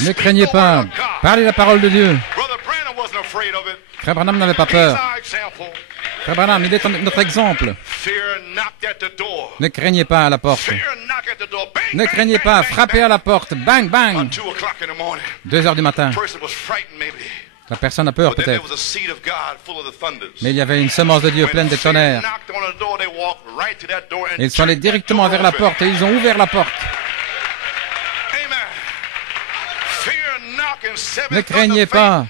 Ne craignez pas. Parlez la parole de Dieu. Frère Branham n'avait pas peur. Frère Branham, il est notre exemple. Ne craignez pas à la porte. Ne craignez pas. Frappez à la porte. Bang, bang. 2 heures du matin. La personne a peur peut-être. Mais il y avait une semence de Dieu pleine de tonnerres. Ils sont allés directement vers la porte et ils ont ouvert la porte. Ne craignez pas.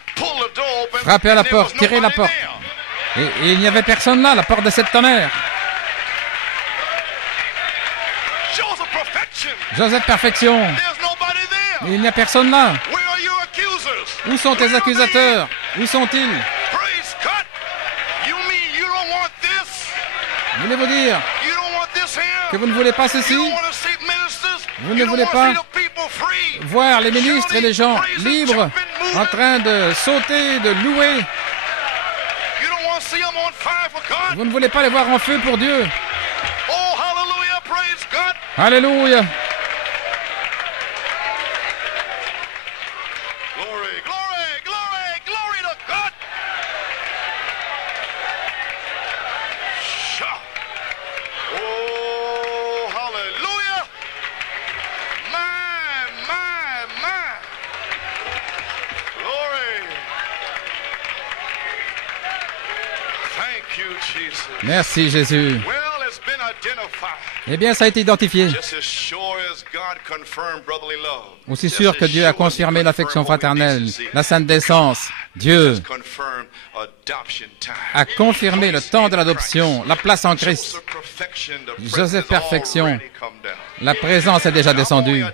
Frappez à la porte, tirez la porte. Et il n'y avait personne là, la porte de cette tonnerre. Joseph Perfection. Il n'y a personne là. Où sont tes accusateurs? Où sont-ils? Voulez-vous dire que vous ne voulez pas ceci? Vous ne voulez pas voir les ministres et les gens libres en train de sauter, de louer? Vous ne voulez pas les voir en feu pour Dieu? Alléluia! Merci Jésus. Eh bien, ça a été identifié. Aussi sûr que Dieu a confirmé l'affection fraternelle, la sainte décence, Dieu a confirmé le temps de l'adoption, la place en Christ. Joseph Perfection, la présence est déjà descendue.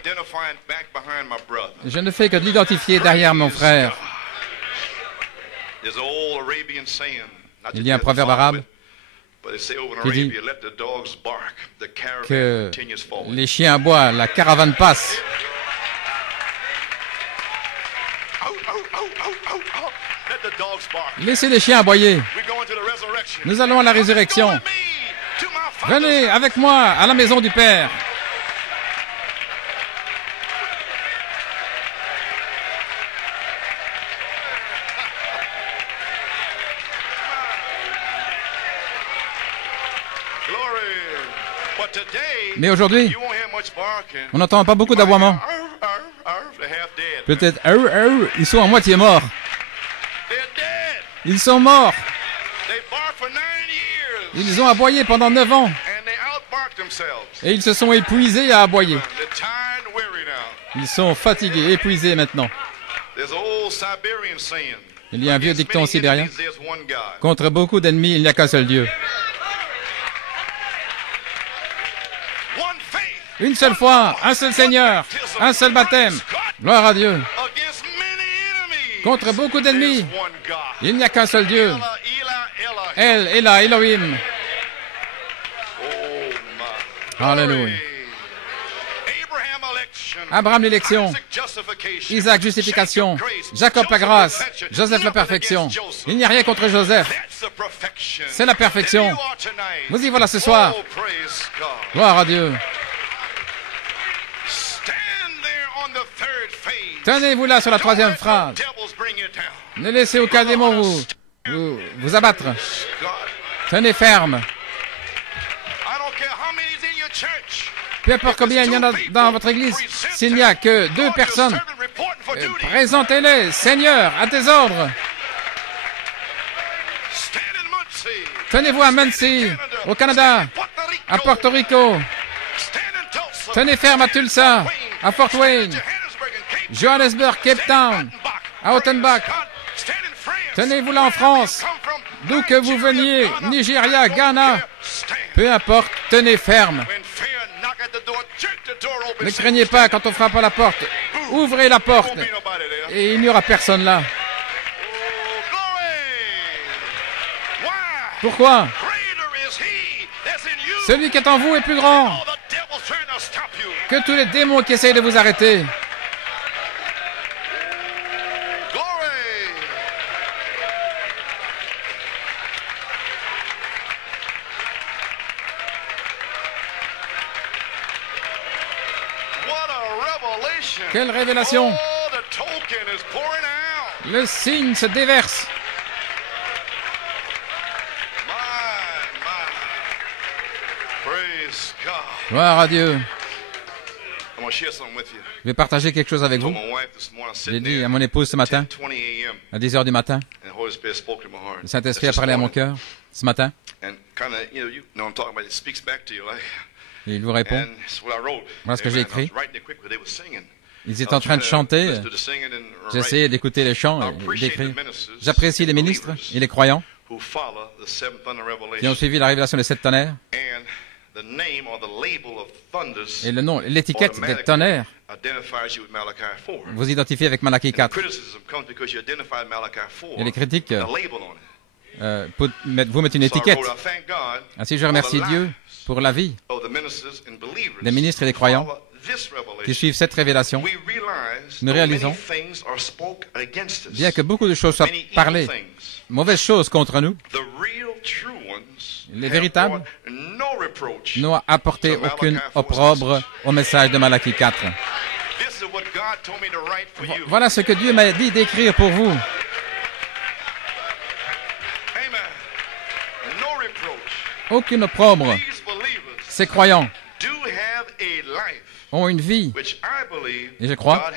Je ne fais que d'identifier derrière mon frère. Il y a un proverbe arabe qui dit que les chiens aboient, la caravane passe. Laissez les chiens aboyer. Nous allons à la résurrection. Venez avec moi à la maison du Père. Mais aujourd'hui, on n'entend pas beaucoup d'aboiements. Peut-être, ils sont à moitié morts. Ils sont morts. Ils ont aboyé pendant 9 ans. Et ils se sont épuisés à aboyer. Ils sont fatigués, épuisés maintenant. Il y a un vieux dicton sibérien. Contre beaucoup d'ennemis, il n'y a qu'un seul Dieu. Une seule foi, un seul Seigneur, un seul baptême. Gloire à Dieu. Contre beaucoup d'ennemis, il n'y a qu'un seul Dieu. El, Elah, Elohim. Alléluia. Abraham l'élection, Isaac justification, Jacob la grâce, Joseph la perfection. Il n'y a rien contre Joseph. C'est la perfection. Vous y voilà ce soir. Gloire à Dieu. Tenez-vous là sur la 3e phrase. Ne laissez aucun démon vous abattre. Tenez ferme. Peu importe combien il y en a dans votre église, s'il n'y a que 2 personnes, présentez-les, Seigneur, à tes ordres. Tenez-vous à Muncie, au Canada, à Porto Rico. Tenez ferme à Tulsa, à Fort Wayne, Johannesburg, Cape Town, à Ottenbach. Tenez-vous là en France, d'où que vous veniez, Nigeria, Ghana, peu importe, tenez ferme. Ne craignez pas quand on frappe à la porte. Ouvrez la porte et il n'y aura personne là. Pourquoi? Celui qui est en vous est plus grand que tous les démons qui essayent de vous arrêter. Quelle révélation! Le signe se déverse. Gloire à Dieu. Je vais partager quelque chose avec vous. J'ai dit à mon épouse ce matin, à 10 heures du matin, le Saint-Esprit a parlé à mon cœur ce matin. Et il vous répond. Voilà ce que j'ai écrit. Ils étaient en train de chanter. J'essayais d'écouter les chants et d'écrire. J'apprécie les ministres et les croyants qui ont suivi la révélation des 7 tonnerres. Et le nom, l'étiquette des tonnerres vous identifie avec Malachie 4. Et les critiques vous mettent une étiquette. Ainsi, je remercie Dieu pour la vie des ministres et des croyants qui suivent cette révélation. Nous réalisons, bien que beaucoup de choses soient parlées, mauvaises choses contre nous, les véritables n'ont apporté aucune opprobre au message de Malachie 4. Voilà ce que Dieu m'a dit d'écrire pour vous. Aucune opprobre. Ces croyants ont une vie, et je crois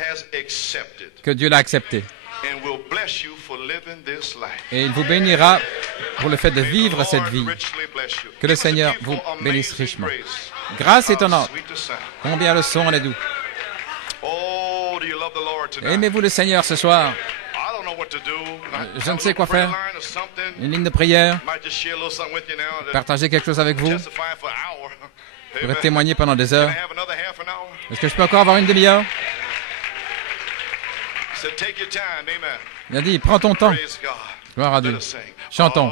que Dieu l'a acceptée. Et il vous bénira pour le fait de vivre cette vie. Que le Seigneur vous bénisse richement. Grâce et honneur. Combien le son est doux. Aimez-vous le Seigneur ce soir? Je ne sais quoi faire. Une ligne de prière. Partager quelque chose avec vous. Je pourrais témoigner pendant des heures. Est-ce que je peux encore avoir une demi-heure? Il a dit, prends ton temps. Gloire à Dieu. Chantons.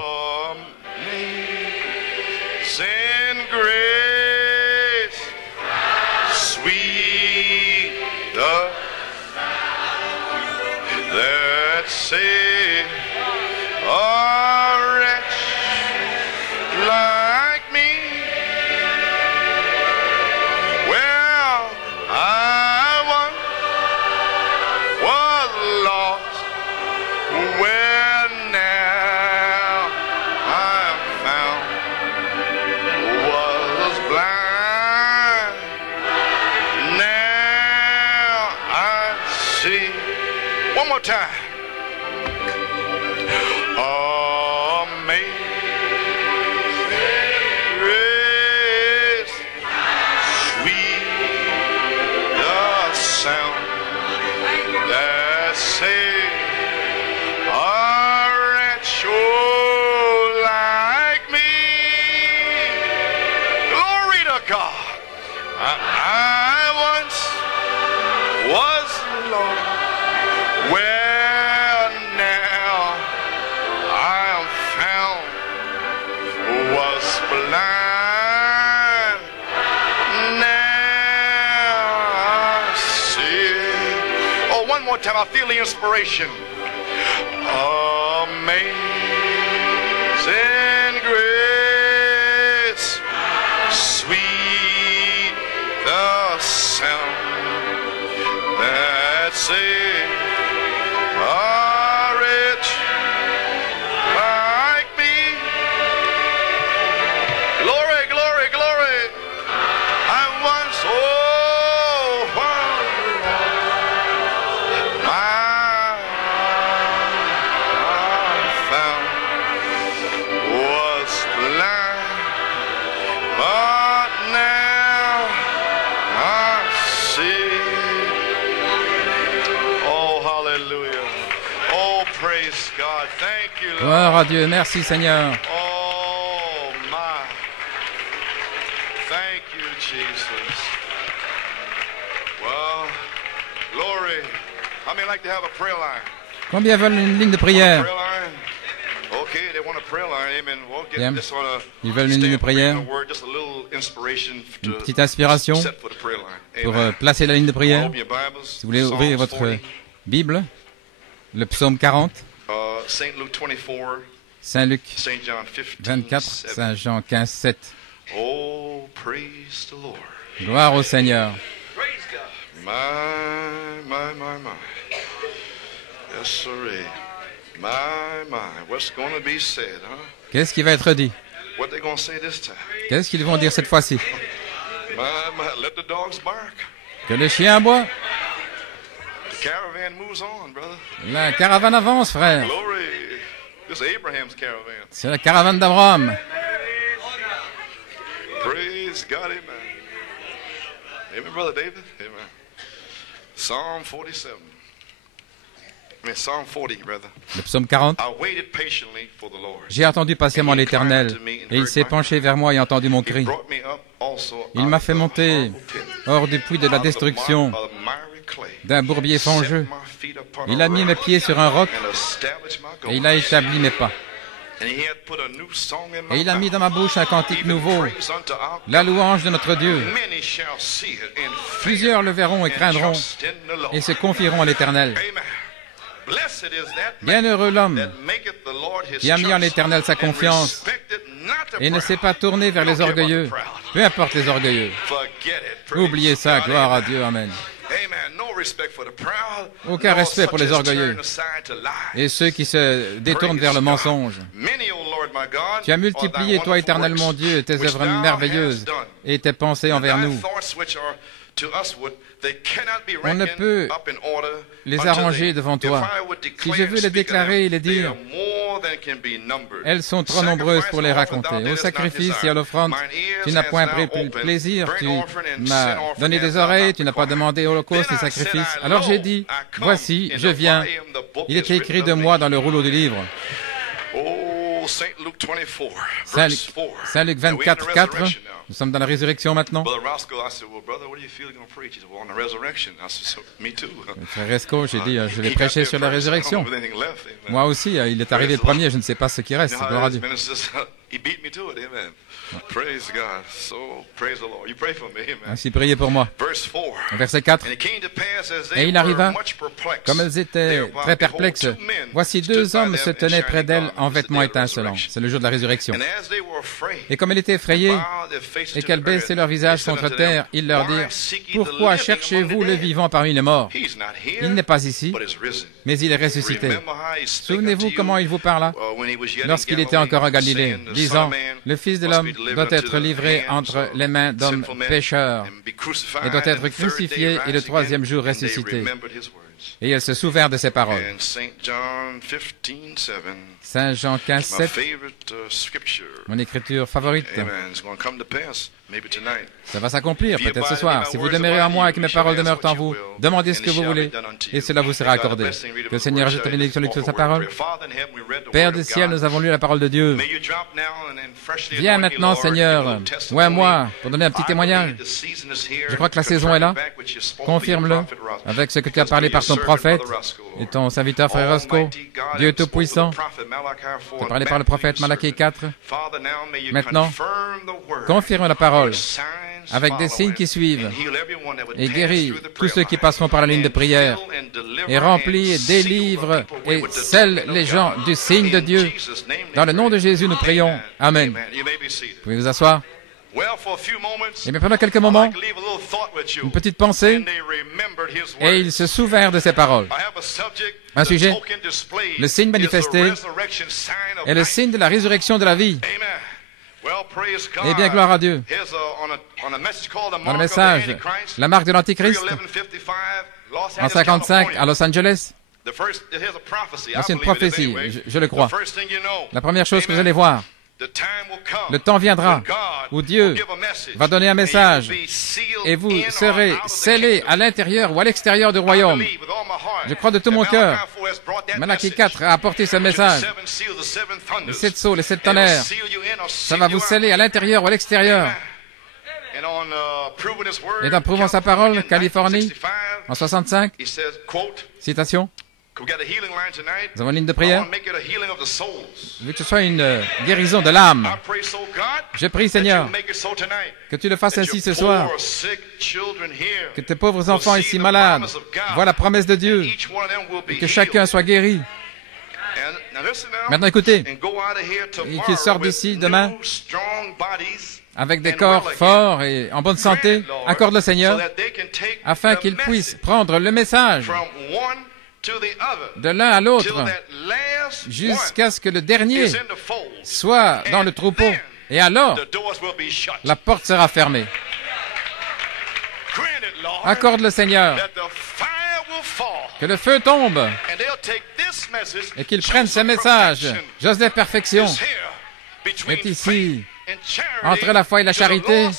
I feel the inspiration. Amazing grace, sweet the sound that saved a wretch like me. Glory, glory, glory. I once Gloire à Dieu. Merci Seigneur. Oh my. Thank you, Jesus. Well, glory. How many like to have a prayer line? Combien veulent une ligne de prière? Okay, they want a prayer line. Amen. We'll get Bien. this on a Ils veulent une ligne de prière. Just a little inspiration Une petite inspiration pour placer la ligne de prière. Si vous voulez ouvrir votre Bible, le psaume 40. Saint Luc 24, Saint Jean 15, 7. Oh, praise the Lord. Gloire au Seigneur. Yes, sirree. My. What's going to be said, huh? Qu'est-ce qui va être dit? What they going to say this time? Qu'est-ce qu'ils vont dire cette fois-ci? My. Let the dogs bark. Que les chiens aboient. The caravan moves on, brother. La caravane avance, frère. Glory. This is Abraham's caravan. C'est la caravane d'Abraham. Praise God, amen. Amen, brother David. Amen. Psalm 47. Psalm 40, brother. Le psaume 40. I waited patiently for the Lord. J'ai attendu patiemment l'Éternel, et il s'est penché vers moi et entendu mon cri. Il m'a fait monter hors du puits de la destruction, d'un bourbier fangeux. Il a mis mes pieds sur un roc, et il a établi mes pas. Et il a mis dans ma bouche un cantique nouveau, la louange de notre Dieu. Plusieurs le verront et craindront, et se confieront à l'Éternel. Bienheureux l'homme qui a mis en l'Éternel sa confiance et ne s'est pas tourné vers les orgueilleux, peu importe les orgueilleux. Oubliez ça, gloire à Dieu, amen. Aucun respect pour les orgueilleux et ceux qui se détournent vers le mensonge. Tu as multiplié, toi, éternel mon Dieu, tes œuvres merveilleuses et tes pensées envers nous. On ne peut les arranger devant toi. Si je veux les déclarer et les dire, elles sont trop nombreuses pour les raconter. Au sacrifice et à l'offrande, tu n'as point pris plaisir, tu m'as donné des oreilles, tu n'as pas demandé holocauste et sacrifice. Alors j'ai dit, voici, je viens. Il est écrit de moi dans le rouleau du livre. Saint Luc 24, 4. Nous sommes dans la résurrection maintenant. Frère Resco, j'ai dit, je vais prêcher sur la résurrection. Moi aussi, il est arrivé le premier, je ne sais pas ce qui reste. Gloire à Dieu. Ainsi, priez pour moi. Verset 4. Et il arriva, comme elles étaient très perplexes, voici deux hommes se tenaient près d'elles en vêtements étincelants. C'est le jour de la résurrection. Et comme elles étaient effrayées, et qu'elles baissaient leur visage contre terre, ils leur dirent, pourquoi cherchez-vous le vivant parmi les morts? Il n'est pas ici, mais il est ressuscité. Souvenez-vous comment il vous parla lorsqu'il était encore à Galilée, disant, le Fils de l'homme doit être livré entre les mains d'hommes pécheurs et doit être crucifié et le troisième jour ressuscité. Et elles se souvinrent de ces paroles. Saint Jean 15, 7, mon écriture favorite. Ça va s'accomplir peut-être ce soir. Si vous demeurez en moi et que mes paroles demeurent en vous, demandez ce que vous voulez et cela vous sera accordé. Que le Seigneur ajoute la bénédiction de sa parole. Père du ciel, nous avons lu la parole de Dieu. Viens maintenant, Seigneur, ou à moi, pour donner un petit témoignage. Je crois que la saison est là. Confirme-le avec ce que tu as parlé par ton prophète et ton serviteur frère Roscoe. Dieu Tout-Puissant, tu as parlé par le prophète Malachie 4. Maintenant, confirme la parole avec des signes qui suivent et guéris tous ceux qui passeront par la ligne de prière et remplis et délivre et scelle les gens du signe de Dieu. Dans le nom de Jésus, nous prions. Amen. Vous pouvez vous asseoir. Et bien pendant quelques moments, une petite pensée, et ils se souvinrent de ces paroles. Un sujet, le signe manifesté est le signe de la résurrection de la vie. Eh bien, gloire à Dieu. Dans le message, la marque de l'Antichrist, en 55 à Los Angeles, c'est une prophétie, je le crois. La première chose que vous allez voir, le temps viendra où Dieu va donner un message et vous serez scellés à l'intérieur ou à l'extérieur du royaume. Je crois de tout mon cœur. Malachie 4 a apporté ce message. Les 7 sceaux, les 7 tonnerres, ça va vous sceller à l'intérieur ou à l'extérieur. Et en prouvant sa parole, Californie, en 65, citation, nous avons une ligne de prière. Je veux que ce soit une guérison de l'âme. Je prie, Seigneur, que tu le fasses ainsi ce soir. Que tes pauvres enfants ici malades voient la promesse de Dieu et que chacun soit guéri. Maintenant, écoutez, et qu'ils sortent d'ici demain avec des corps forts et en bonne santé, accorde le Seigneur, afin qu'ils puissent prendre le message de l'un à l'autre, jusqu'à ce que le dernier soit dans le troupeau. Et alors, la porte sera fermée. Accorde le Seigneur que le feu tombe et qu'ils prennent ce message. Joseph Perfection est ici, entre la foi et la charité,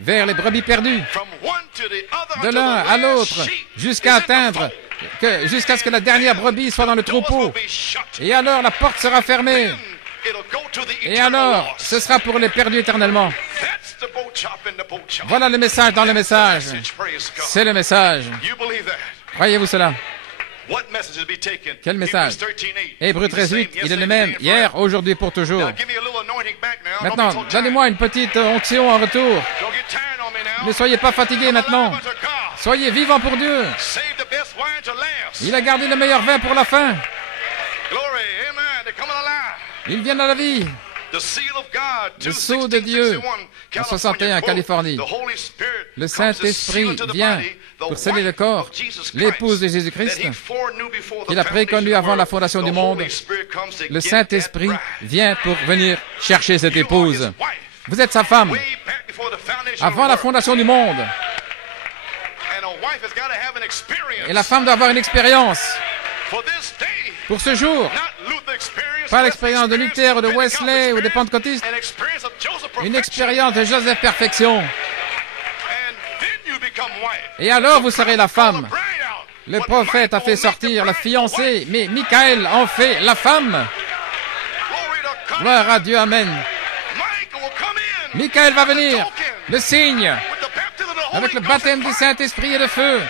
vers les brebis perdues, de l'un à l'autre, jusqu'à ce que la dernière brebis soit dans le troupeau. Et alors la porte sera fermée. Et alors, ce sera pour les perdus éternellement. Voilà le message dans le message. C'est le message. Croyez-vous cela? Quel message? Hébreux 13:8, il est le même, hier, aujourd'hui, pour toujours. Maintenant, donnez-moi une petite onction en retour. Ne soyez pas fatigués maintenant. Soyez vivants pour Dieu. Il a gardé le meilleur vin pour la fin. Ils viennent à la vie. Le sceau de Dieu, en 61, Californie. Le Saint-Esprit vient pour sceller le corps, l'épouse de Jésus-Christ, qu'il a préconnu avant la fondation du monde. Le Saint-Esprit vient pour venir chercher cette épouse. Vous êtes sa femme, avant la fondation du monde. Et la femme doit avoir une expérience. Pour ce jour, pas l'expérience de Luther ou de Wesley ou des pentecôtistes, une expérience de Joseph Perfection. Et alors vous serez la femme. Le prophète a fait sortir la fiancée, mais Michaël en fait la femme. Gloire à Dieu, amen. Michaël va venir, le signe, avec le baptême du Saint-Esprit et de feu.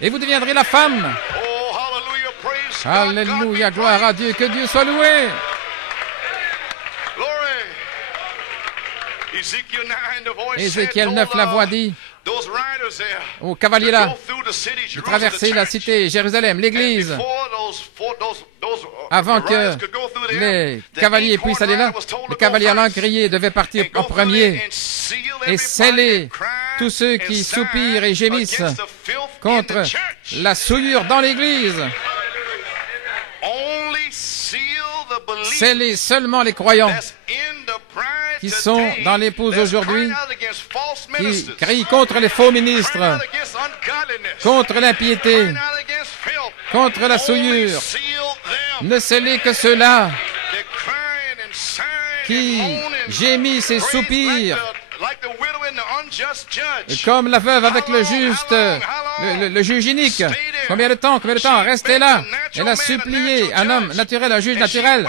Et vous deviendrez la femme. Alléluia, gloire à Dieu, que Dieu soit loué. Ézéchiel 9, la voix dit aux cavaliers là de traverser la cité, Jérusalem, l'église. Avant que les cavaliers puissent aller là, le cavalier à l'encrier devait partir en premier et sceller tous ceux qui soupirent et gémissent contre la souillure dans l'église. Sceller seulement les croyants qui sont dans l'épouse aujourd'hui, qui crient contre les faux ministres, contre l'impiété, contre la souillure. Ne scellez que ceux-là qui gémissent et soupirent, comme la veuve avec le juste, le juge inique. Combien de temps? Restez là. Elle a supplié un homme naturel, un juge naturel.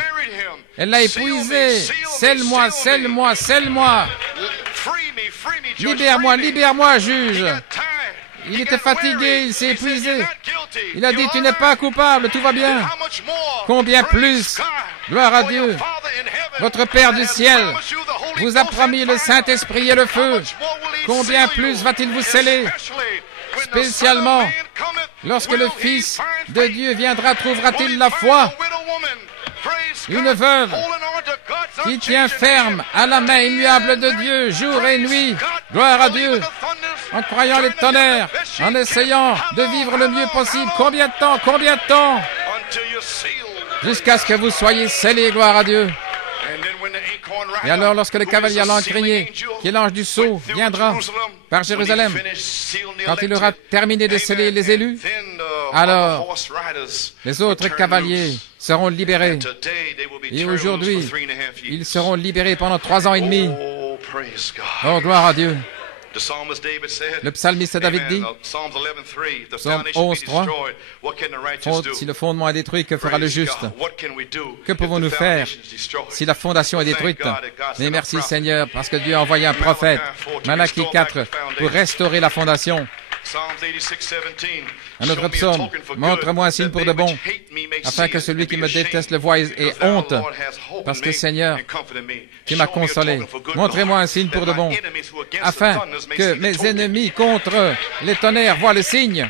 Elle l'a épuisé. Scelle-moi, scelle-moi, scelle-moi. Libère-moi, juge. Il était fatigué, il s'est épuisé. Il a dit, tu n'es pas coupable, tout va bien. Combien plus, gloire à Dieu, votre Père du ciel vous a promis le Saint-Esprit et le feu. Combien plus va-t-il vous sceller? Spécialement, lorsque le Fils de Dieu viendra, trouvera-t-il la foi? Une veuve qui tient ferme à la main immuable de Dieu, jour et nuit. Gloire à Dieu. En croyant les tonnerres, en essayant de vivre le mieux possible. Combien de temps? Jusqu'à ce que vous soyez scellés, gloire à Dieu. Et alors, lorsque le cavalier à l'encrier, qui est l'ange du sceau, viendra par Jérusalem, quand il aura terminé de sceller les élus, alors les autres cavaliers seront libérés. Et aujourd'hui, ils seront libérés pendant 3 ans et demi. Oh, gloire à Dieu. Le psalmiste David dit, Psaume 11:3, si le fondement est détruit, que fera le juste? Que pouvons-nous faire si la fondation est détruite? Mais merci Seigneur, parce que Dieu a envoyé un prophète, Malachie 4, pour restaurer la fondation. Un autre psaume, montre-moi un signe pour de bon, afin que celui qui me déteste le voie ait honte, parce que Seigneur, tu m'as consolé. Montrez-moi un signe pour de bon, afin que mes ennemis contre les tonnerres voient le signe.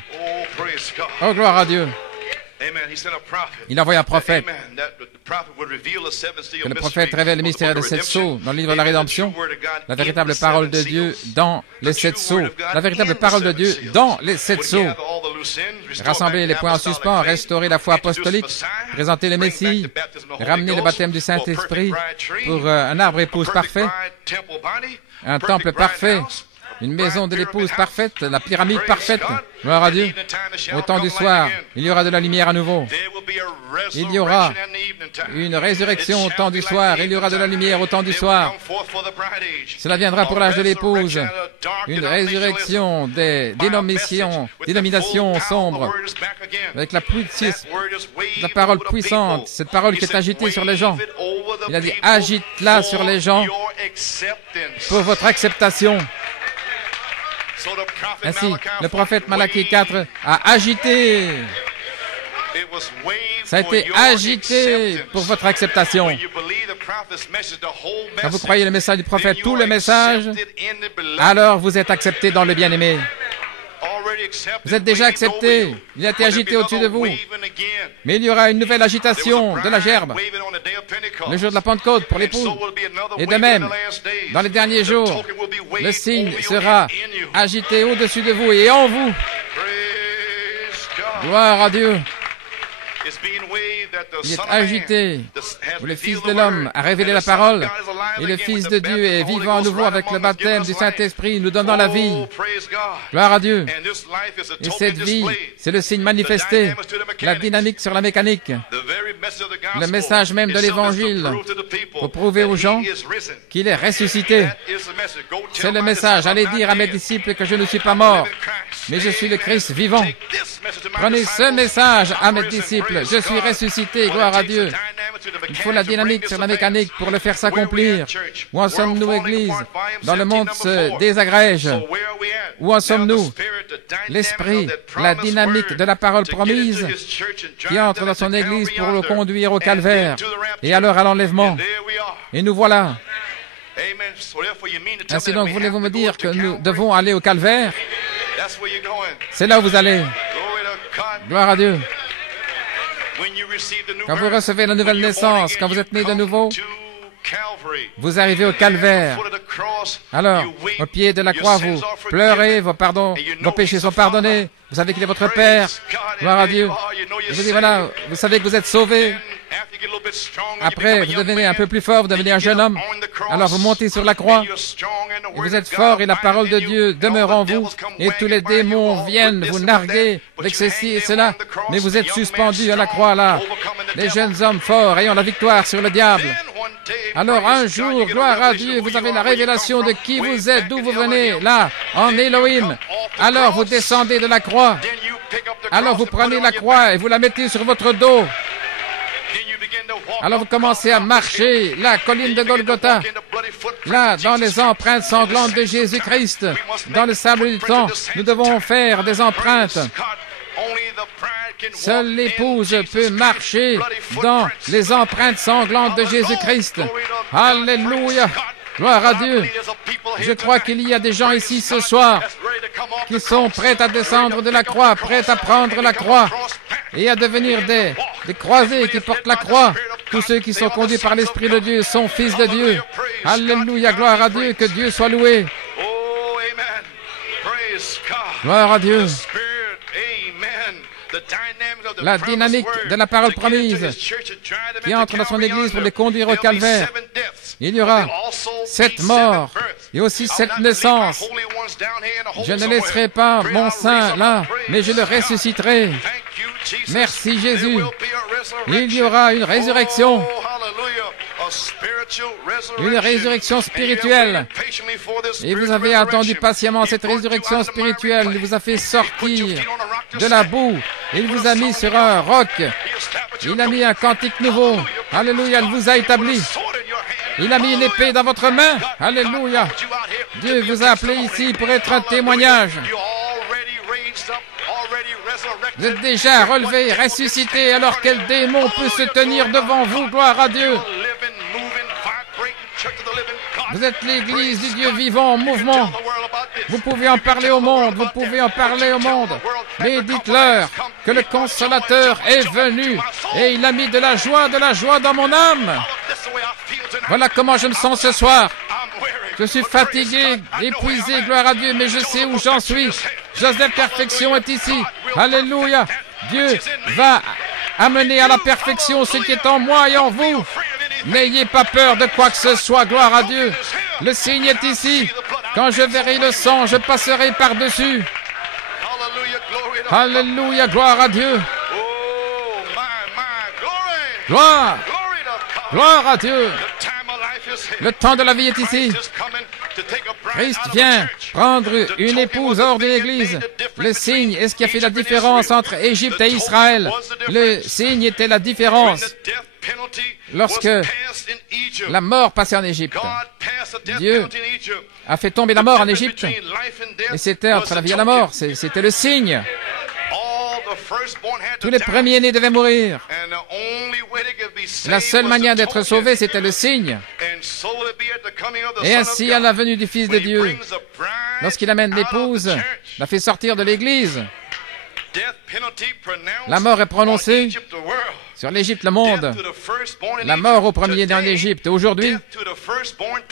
Oh, gloire à Dieu. Il envoie un prophète. Que le prophète révèle le mystère des 7 sceaux dans le livre de la rédemption. La véritable parole de Dieu dans les 7 sceaux. La véritable parole de Dieu dans les 7 sceaux. Rassembler les points en suspens, restaurer la foi apostolique, présenter le Messie, ramener le baptême du Saint-Esprit pour un arbre épouse parfait, un temple parfait, une maison de l'épouse parfaite, la pyramide parfaite. Gloire à Dieu. Au temps du soir, il y aura de la lumière à nouveau. Il y aura une résurrection au temps du soir. Il y aura de la lumière au temps du soir. Cela viendra pour l'âge de l'épouse. Une résurrection des dénominations sombres. Avec la parole puissante. Cette parole qui est agitée sur les gens. Il a dit, agite-la sur les gens pour votre acceptation. Ainsi, le prophète Malachie 4 a agité. Ça a été agité pour votre acceptation. Quand vous croyez le message du prophète, tout le message, alors vous êtes accepté dans le bien-aimé. Vous êtes déjà accepté. Il a été agité au-dessus de vous. Mais il y aura une nouvelle agitation de la gerbe le jour de la Pentecôte pour l'époux. Et de même, dans les derniers jours, le signe sera agité au-dessus de vous et en vous. Gloire à Dieu. Il est agité, où le Fils de l'homme a révélé la parole, et le Fils de Dieu est vivant à nouveau avec le baptême du Saint-Esprit, nous donnant la vie. Gloire à Dieu. Et cette vie, c'est le signe manifesté, la dynamique sur la mécanique, le message même de l'Évangile, pour prouver aux gens qu'il est ressuscité. C'est le message. Allez dire à mes disciples que je ne suis pas mort, mais je suis le Christ vivant. Prenez ce message à mes disciples. Je suis ressuscité, gloire à Dieu. Il faut la dynamique sur la mécanique pour le faire s'accomplir. Où en sommes-nous, Église? Dans le monde se désagrège. Où en sommes-nous? L'Esprit, la dynamique de la parole promise qui entre dans son Église pour le conduire au calvaire et alors à l'enlèvement. Et nous voilà. Ainsi donc, voulez-vous me dire que nous devons aller au calvaire? C'est là où vous allez. Gloire à Dieu. Quand vous recevez la nouvelle naissance, quand vous êtes né de nouveau, vous arrivez au calvaire. Alors, au pied de la croix, vous pleurez, vos péchés sont pardonnés. Vous savez qu'il est votre Père. Gloire à Dieu. Je vous dis, voilà, vous savez que vous êtes sauvés. Après, vous devenez un peu plus fort, vous devenez un jeune homme. Alors vous montez sur la croix, et vous êtes fort, et la parole de Dieu demeure en vous, et tous les démons viennent vous narguer avec ceci et cela, mais vous êtes suspendus à la croix là, les jeunes hommes forts ayant la victoire sur le diable. Alors un jour, gloire à Dieu, vous avez la révélation de qui vous êtes, d'où vous venez, là, en Elohim. Alors vous descendez de la croix, alors vous prenez la croix et vous la mettez sur votre dos. Alors vous commencez à marcher, la colline de Golgotha, là, dans les empreintes sanglantes de Jésus-Christ, dans le sable du temps, nous devons faire des empreintes. Seule l'épouse peut marcher dans les empreintes sanglantes de Jésus-Christ. Alléluia! Gloire à Dieu. Je crois qu'il y a des gens ici ce soir qui sont prêts à descendre de la croix, prêts à prendre la croix et à devenir des croisés qui portent la croix. Tous ceux qui sont conduits par l'Esprit de Dieu sont fils de Dieu. Alléluia, gloire à Dieu, que Dieu soit loué. Gloire à Dieu. La dynamique de la parole promise qui entre dans son Église pour les conduire au calvaire. Il y aura 7 morts et aussi 7 naissances. Je ne laisserai pas mon sein là, mais je le ressusciterai. Merci Jésus. Il y aura une résurrection. Une résurrection spirituelle. Et vous avez attendu patiemment cette résurrection spirituelle. Il vous a fait sortir de la boue. Il vous a mis sur un roc. Il a mis un cantique nouveau. Alléluia, il vous a établi. Il a mis une épée dans votre main. Alléluia. Dieu vous a appelé ici pour être un témoignage. Vous êtes déjà relevé, ressuscité, alors quel démon peut se tenir devant vous, gloire à Dieu. Vous êtes l'Église du Dieu vivant en mouvement. Vous pouvez en parler au monde, vous pouvez en parler au monde. Mais dites-leur que le Consolateur est venu et il a mis de la joie dans mon âme. Voilà comment je me sens ce soir. Je suis fatigué, épuisé, gloire à Dieu, mais je sais où j'en suis. Joseph Perfection est ici. Alléluia. Dieu va amener à la perfection ce qui est en moi et en vous. N'ayez pas peur de quoi que ce soit, gloire à Dieu. Le signe est ici. Quand je verrai le sang, je passerai par-dessus. Alléluia, gloire à Dieu. Gloire. Gloire à Dieu. Le temps de la vie est ici. Christ vient prendre une épouse hors de l'Église. Le signe est ce qui a fait la différence entre Égypte et Israël. Le signe était la différence. Lorsque la mort passait en Égypte, Dieu a fait tomber la mort en Égypte. Et c'était entre la vie et la mort. C'était le signe. Tous les premiers-nés devaient mourir. La seule manière d'être sauvé, c'était le signe. Et ainsi, à la venue du Fils de Dieu, lorsqu'il amène l'épouse, la fait sortir de l'Église, la mort est prononcée sur l'Égypte, le monde. La mort au premier-né en Égypte. Aujourd'hui,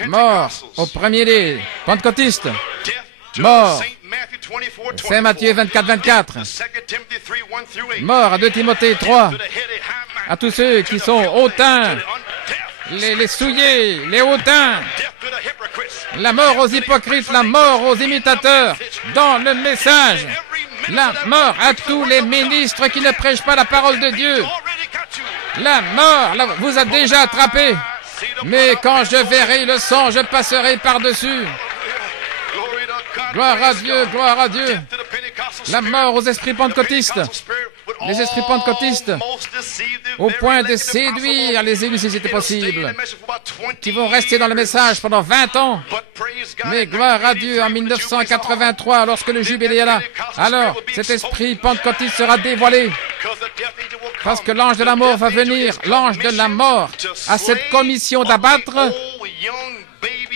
mort au premier-né pentecôtiste. Mort. Saint Matthieu 24, 24. Mort à 2 Timothée 3. À tous ceux qui sont hautains, les souillés, les hautains. La mort aux hypocrites, la mort aux imitateurs. Dans le message, la mort à tous les ministres qui ne prêchent pas la parole de Dieu. La mort vous a déjà attrapé. Mais quand je verrai le sang, je passerai par-dessus. Gloire à Dieu, gloire à Dieu. La mort aux esprits pentecôtistes. Les esprits pentecôtistes, au point de séduire les élus si c'était possible, qui vont rester dans le message pendant 20 ans. Mais gloire à Dieu, en 1983, lorsque le jubilé est là, alors cet esprit pentecôtiste sera dévoilé. Parce que l'ange de la mort va venir, l'ange de la mort, à cette commission d'abattre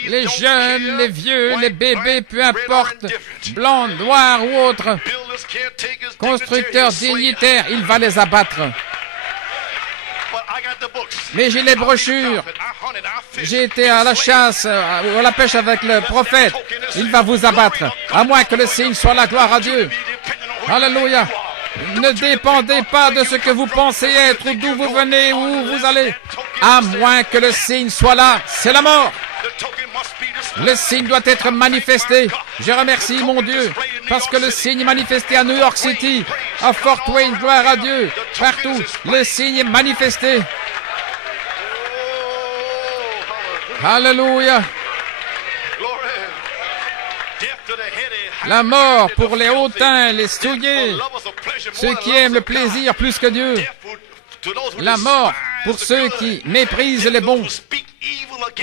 les jeunes, les vieux, les bébés, peu importe, blancs, noirs ou autres, constructeurs, dignitaires, il va les abattre. Mais j'ai les brochures. J'ai été à la chasse, à la pêche avec le prophète. Il va vous abattre, à moins que le signe soit la gloire à Dieu. Alléluia. Ne dépendez pas de ce que vous pensez être, ou d'où vous venez, où vous allez. À moins que le signe soit là, c'est la mort. Le signe doit être manifesté. Je remercie mon Dieu, parce que le signe est manifesté à New York City, à Fort Wayne, gloire à Dieu, partout. Le signe est manifesté. Alléluia. La mort pour les hautains, les souillés, ceux qui aiment le plaisir plus que Dieu. La mort pour ceux qui méprisent les bons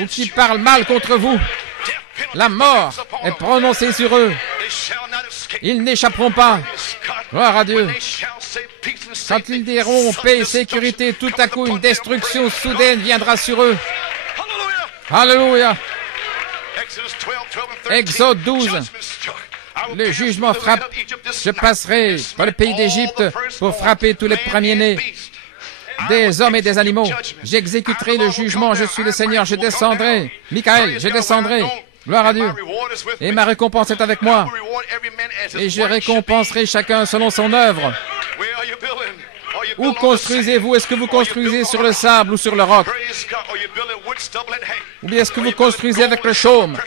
ou qui parlent mal contre vous. La mort est prononcée sur eux. Ils n'échapperont pas. Gloire à Dieu. Quand ils diront paix et sécurité, tout à coup une destruction soudaine viendra sur eux. Alléluia. Exode 12. Le jugement frappe. Je passerai par le pays d'Égypte pour frapper tous les premiers-nés, des hommes et des animaux. J'exécuterai le jugement. Je suis le Seigneur. Je descendrai. Michael, je descendrai. Gloire à Dieu. Et ma récompense est avec moi. Et je récompenserai chacun selon son œuvre. Où construisez-vous? Est-ce que vous construisez sur le sable ou sur le roc? Ou bien est-ce que vous construisez avec le chaume?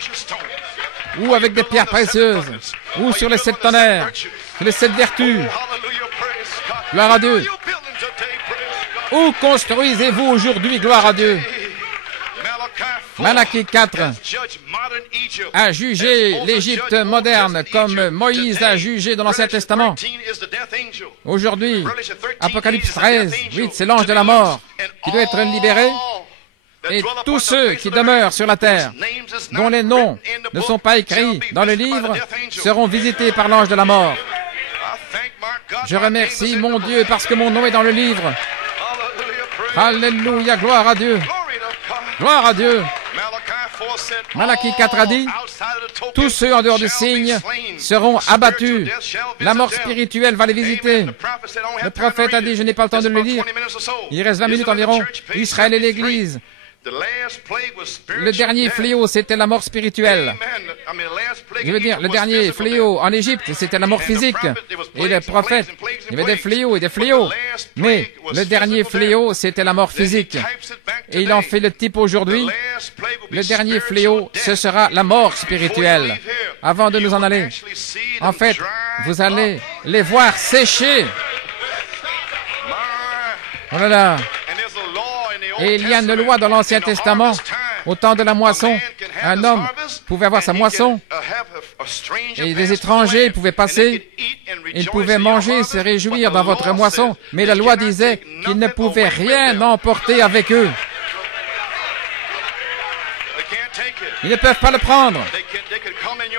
Ou avec des pierres précieuses? Ou sur les 7 tonnerres? Sur les 7 vertus? Gloire à Dieu. Où construisez-vous aujourd'hui? Gloire à Dieu. Malachie 4 a jugé l'Égypte moderne comme Moïse a jugé dans l'Ancien Testament. Aujourd'hui, Apocalypse 13, 8, c'est l'ange de la mort qui doit être libéré. Et tous ceux qui demeurent sur la terre, dont les noms ne sont pas écrits dans le livre, seront visités par l'ange de la mort. Je remercie mon Dieu parce que mon nom est dans le livre. Alléluia, gloire à Dieu. Gloire à Dieu. Malachie 4 a dit, tous ceux en dehors du signe seront abattus. La mort spirituelle va les visiter. Le prophète a dit, je n'ai pas le temps de le lire, il reste 20 minutes environ, Israël et l'Église. Le dernier fléau, c'était la mort spirituelle. Je veux dire, le dernier fléau en Égypte, c'était la mort physique. Et le prophète, il y avait des fléaux et des fléaux. Mais le dernier fléau, c'était la mort physique. Et il en fait le type aujourd'hui. Le dernier fléau, ce sera la mort spirituelle. Avant de nous en aller, en fait, vous allez les voir sécher. Oh là là. Et il y a une loi dans l'Ancien Testament. Au temps de la moisson, un homme pouvait avoir sa moisson et des étrangers pouvaient passer. Ils pouvaient manger et se réjouir dans votre moisson. Mais la loi disait qu'ils ne pouvaient rien emporter avec eux. Ils ne peuvent pas le prendre.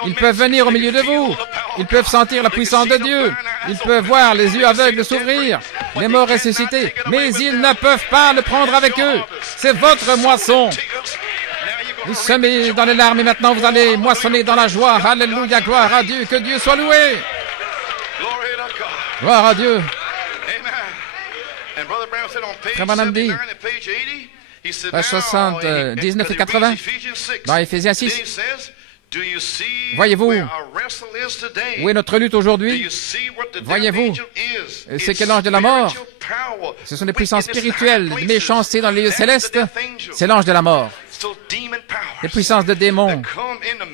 Ils peuvent venir au milieu de vous. Ils peuvent sentir la puissance de Dieu. Ils peuvent voir les yeux aveugles s'ouvrir, les morts ressuscités. Mais ils ne peuvent pas le prendre avec eux. C'est votre moisson. Vous semez dans les larmes et maintenant vous allez moissonner dans la joie. Alléluia, gloire à Dieu. Que Dieu soit loué. Gloire à Dieu. Frère Branham dit, page 79 et 80, dans Éphésiens 6, voyez-vous où est notre lutte aujourd'hui? Voyez-vous c'est quel l'ange de la mort? Ce sont des puissances spirituelles, des méchancetés dans les lieux célestes. C'est l'ange de la mort. Les puissances de démons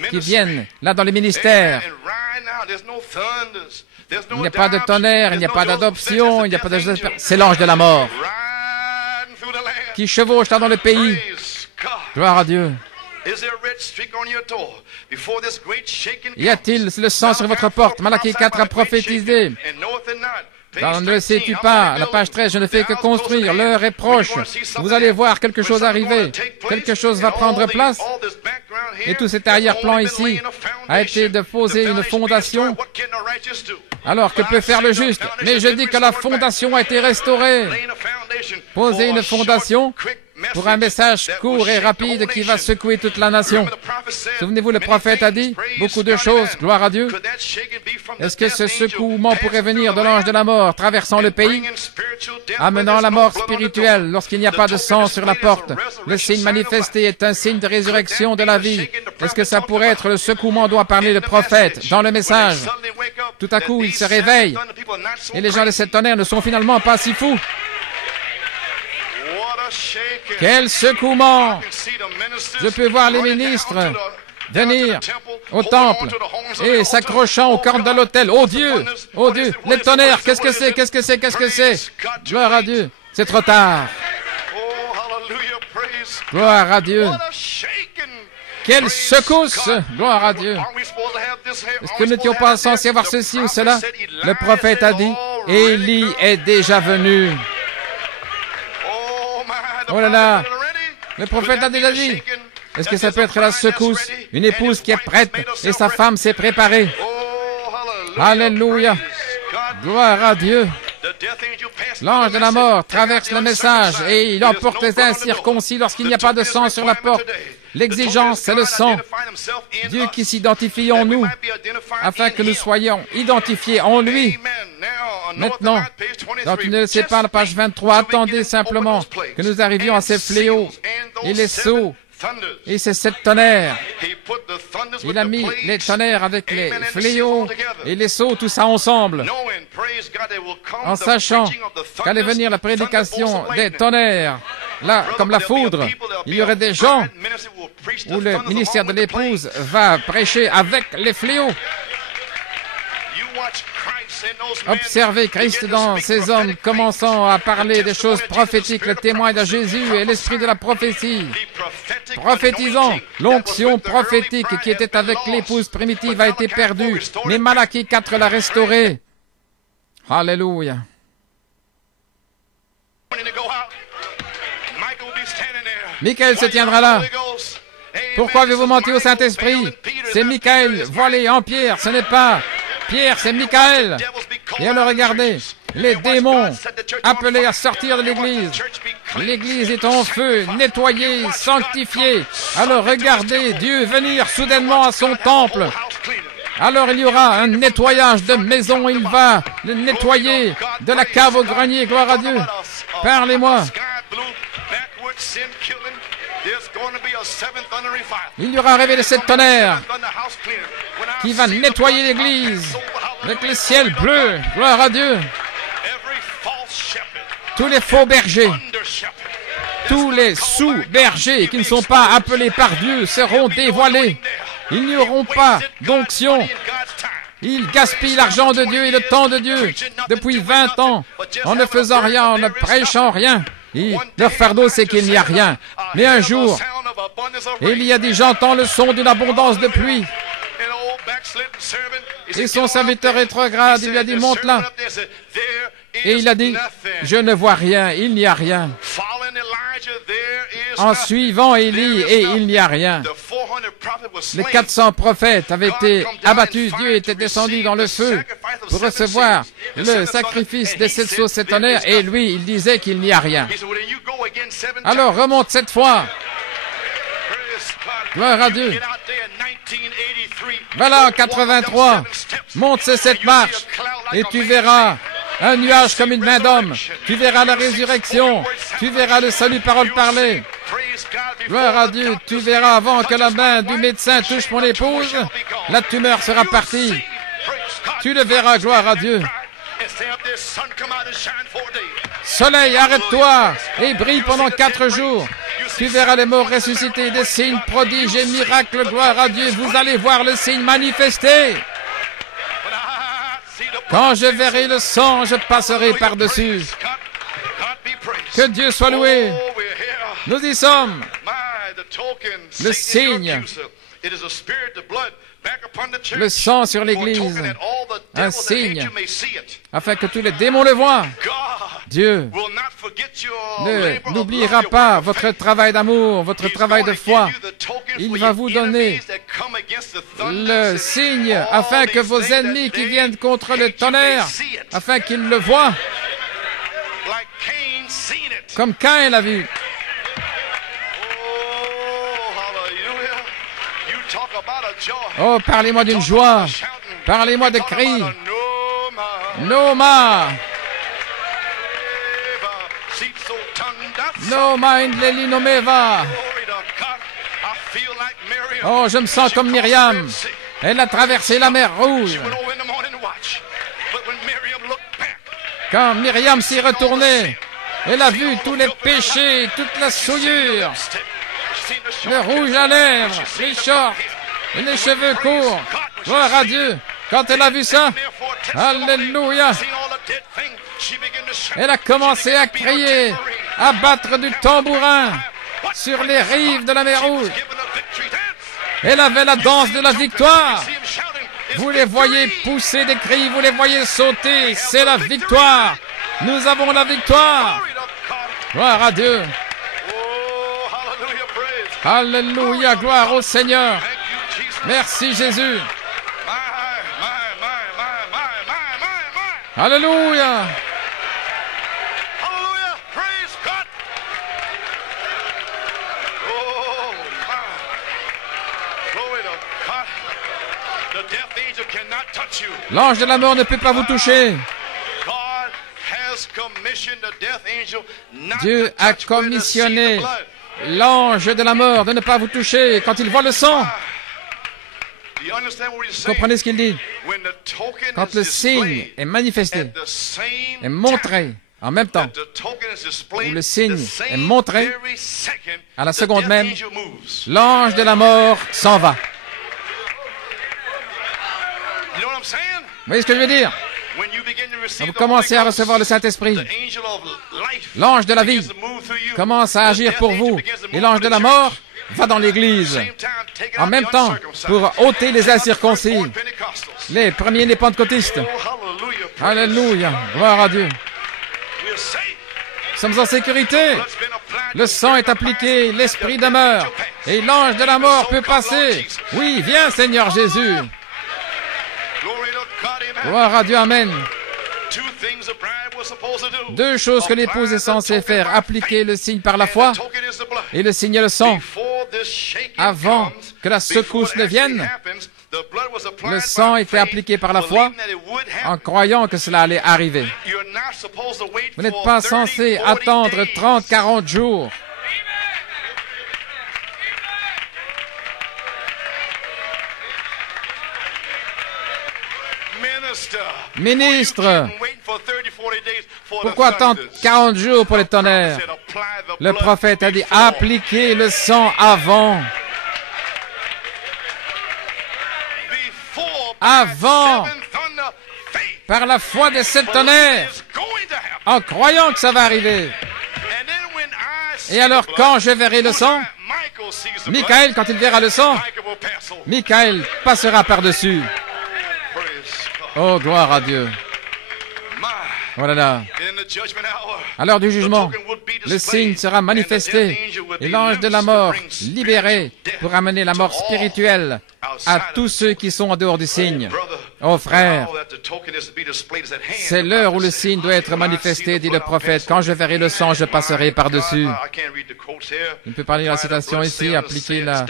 qui viennent là dans les ministères. Il n'y a pas de tonnerre, il n'y a pas d'adoption, il n'y a pas de... C'est l'ange de la mort qui chevauche là dans le pays. Gloire à Dieu. Y a-t-il le sang sur votre porte? Malachie 4 a prophétisé. Ne le sais-tu pas? À la page 13, je ne fais que construire. L'heure est proche. Vous allez voir quelque chose arriver. Quelque chose va prendre place. Et tout cet arrière-plan ici a été de poser une fondation. Alors, que peut faire le juste? Mais je dis que la fondation a été restaurée. Poser une fondation pour un message court et rapide qui va secouer toute la nation. Souvenez-vous, le prophète a dit beaucoup de choses, gloire à Dieu. Est-ce que ce secouement pourrait venir de l'ange de la mort traversant le pays, amenant la mort spirituelle lorsqu'il n'y a pas de sang sur la porte? Le signe manifesté est un signe de résurrection de la vie. Est-ce que ça pourrait être le secouement dont a parlé le prophète dans le message? Tout à coup, il se réveille et les gens de cette tonnerre ne sont finalement pas si fous. Quel secouement! Je peux voir les ministres venir au temple et s'accrochant aux cordes de l'autel. Oh Dieu! Oh Dieu! Les tonnerres! Qu'est-ce que c'est? Qu'est-ce que c'est? Qu'est-ce que c'est? Gloire à Dieu! C'est trop tard! Gloire à Dieu! Quelle secousse! Gloire à Dieu! Est-ce que nous n'étions pas censés avoir ceci ou cela? Le prophète a dit, Élie est déjà venu. Oh là là! Le prophète a déjà dit. Est-ce que ça peut être la secousse? Une épouse qui est prête et sa femme s'est préparée. Alléluia! Gloire à Dieu! L'ange de la mort traverse le message et il emporte les incirconcis lorsqu'il n'y a pas de sang sur la porte. L'exigence, c'est le sang. Dieu qui s'identifie en nous, afin que nous soyons identifiés en lui. Maintenant, quand tu ne le sais pas, la page 23, attendez simplement que nous arrivions à ces fléaux et les sauts et ces 7 tonnerres. Il a mis les tonnerres avec les fléaux et les sauts, tout ça ensemble, en sachant qu'allait venir la prédication des tonnerres. Là, comme la foudre, il y aurait des gens où le ministère de l'épouse va prêcher avec les fléaux. Observez Christ dans ces hommes commençant à parler des choses prophétiques, le témoin de Jésus et l'esprit de la prophétie. Prophétisant, l'onction prophétique qui était avec l'épouse primitive a été perdue, mais Malachie 4 l'a restaurée. Alléluia. Michael se tiendra là. Pourquoi avez-vous menti au Saint-Esprit? C'est Michael, voilé en pierre, ce n'est pas Pierre, c'est Michael. Et alors regardez, les démons appelés à sortir de l'Église L'église est en feu, nettoyée, sanctifiée. Alors regardez Dieu venir soudainement à son temple. Alors il y aura un nettoyage de maison, il va le nettoyer de la cave au grenier, gloire à Dieu. Parlez-moi. Il y aura un réveil de sept tonnerres qui va nettoyer l'église avec le ciel bleu, gloire à Dieu. Tous les faux bergers, tous les sous-bergers qui ne sont pas appelés par Dieu seront dévoilés. Ils n'auront pas d'onction. Ils gaspillent l'argent de Dieu et le temps de Dieu depuis 20 ans en ne faisant rien, en ne prêchant rien. Leur fardeau, c'est qu'il n'y a rien. Mais un jour, il y a dit, j'entends le son d'une abondance de pluie. Et son serviteur rétrograde, il lui a dit, monte là. Et il a dit, je ne vois rien, il n'y a rien. En suivant Élie, et il n'y a rien. Les 400 prophètes avaient été abattus. Dieu était descendu dans le feu pour recevoir le sacrifice des 7 sceaux, 7 tonnerres. Et lui, il disait qu'il n'y a rien. Alors remonte cette fois. Gloire à Dieu. Voilà en 83. Monte ces 7 marches et tu verras un nuage comme une main d'homme. Tu verras la résurrection. Tu verras le salut parole parlée. Gloire à Dieu. Tu verras avant que la main du médecin touche mon épouse, la tumeur sera partie. Tu le verras, gloire à Dieu. Soleil, arrête-toi et brille pendant 4 jours. Tu verras les morts ressuscités, des signes, prodiges et miracles, gloire à Dieu. Vous allez voir le signe manifesté. Quand je verrai le sang, je passerai par-dessus. Que Dieu soit loué. Nous y sommes. Le signe. Le sang sur l'église. Un signe. Afin que tous les démons le voient. Dieu n'oubliera pas votre travail d'amour, votre travail de foi. Il va vous donner le signe afin que vos ennemis qui viennent contre le tonnerre, afin qu'ils le voient. Comme Caïn l'a vu. Oh, parlez-moi d'une joie. Parlez-moi de cris. Noma. Noma indleli nomeva. Oh, je me sens comme Myriam. Elle a traversé la mer Rouge. Quand Myriam s'y retournait, elle a vu tous les péchés, toute la souillure, le rouge à lèvres, les shorts et les cheveux courts. Gloire à Dieu. Quand elle a vu ça, alléluia, elle a commencé à crier, à battre du tambourin sur les rives de la mer Rouge. Elle avait la danse de la victoire. Vous les voyez pousser des cris, vous les voyez sauter. C'est la victoire. Nous avons la victoire. Gloire à Dieu. Alléluia, gloire au Seigneur. Merci Jésus. Alléluia. L'ange de la mort ne peut pas vous toucher. Dieu a commissionné l'ange de la mort de ne pas vous toucher quand il voit le sang. Comprenez ce qu'il dit? Quand le signe est manifesté, est montré en même temps, où le signe est montré, à la seconde même, l'ange de la mort s'en va. Vous voyez ce que je veux dire? Quand vous commencez à recevoir le Saint-Esprit, l'ange de la vie commence à agir pour vous. Et l'ange de la mort va dans l'église. En même temps, pour ôter les incirconcis, les premiers nés pentecôtistes. Alléluia. Gloire à Dieu. Nous sommes en sécurité. Le sang est appliqué, l'esprit demeure. Et l'ange de la mort peut passer. Oui, viens Seigneur Jésus. Gloire à Dieu, amen. Deux choses que l'épouse est censée faire, appliquer le signe par la foi et le signe le sang. Avant que la secousse ne vienne, le sang était appliqué par la foi en croyant que cela allait arriver. Vous n'êtes pas censé attendre 30, 40 jours. Ministre, pourquoi attendre 40 jours pour les tonnerres? Le prophète a dit, appliquez le sang avant. Avant, par la foi des 7 tonnerres, en croyant que ça va arriver. Et alors, quand je verrai le sang, Michael, quand il verra le sang, Michael passera par-dessus. Oh, gloire à Dieu. Oh là là. À l'heure du jugement, le signe sera manifesté et l'ange de la mort libéré pour amener la mort spirituelle à tous ceux qui sont en dehors du signe. Oh frère, c'est l'heure où le signe doit être manifesté, dit le prophète. Quand je verrai le sang, je passerai par-dessus. Il peut parler de la citation ici, appliquer la...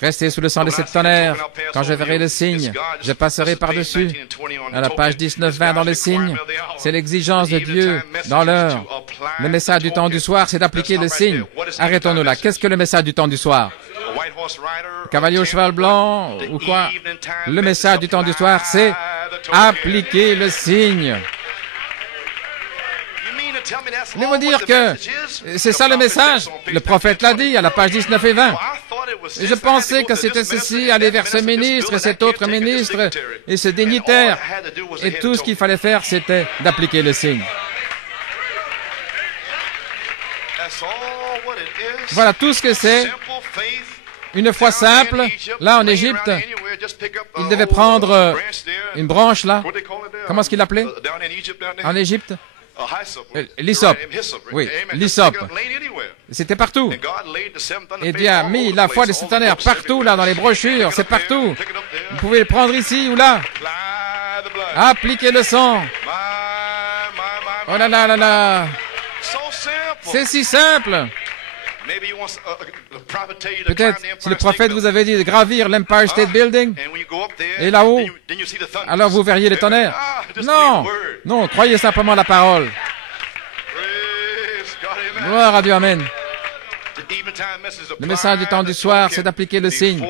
Restez sous le sang de 7 tonnerres. Quand je verrai le signe, je passerai par-dessus. À la page 19-20 dans le signe, c'est l'exigence de Dieu dans l'heure. Le message du temps du soir, c'est d'appliquer le signe. Arrêtons-nous là. Qu'est-ce que le message du temps du soir? Cavalier au cheval blanc ou quoi? Le message du temps du soir, c'est appliquer le signe. Voulez-vous dire que c'est ça le message? Le prophète l'a dit à la page 19 et 20. Et je pensais que c'était ceci, aller vers ce ministre et cet autre ministre et ce dignitaire. Et tout ce qu'il fallait faire, c'était d'appliquer le signe. Voilà tout ce que c'est. Une foi simple, là en Égypte, il devait prendre une branche là. Comment est-ce qu'il l'appelait en Égypte? L'hysope. Oui, l'hysope. C'était partout. Et Dieu a mis la foi des 7 tonnerres partout là dans les brochures, c'est partout. Vous pouvez le prendre ici ou là. Appliquez le sang. Oh là là là là. C'est si simple. Peut-être si le prophète vous avait dit de gravir l'Empire State Building, et là-haut, alors vous verriez les tonnerres. Non, non, croyez simplement la parole. Gloire à Dieu, Amen. Le message du temps du soir, c'est d'appliquer le signe.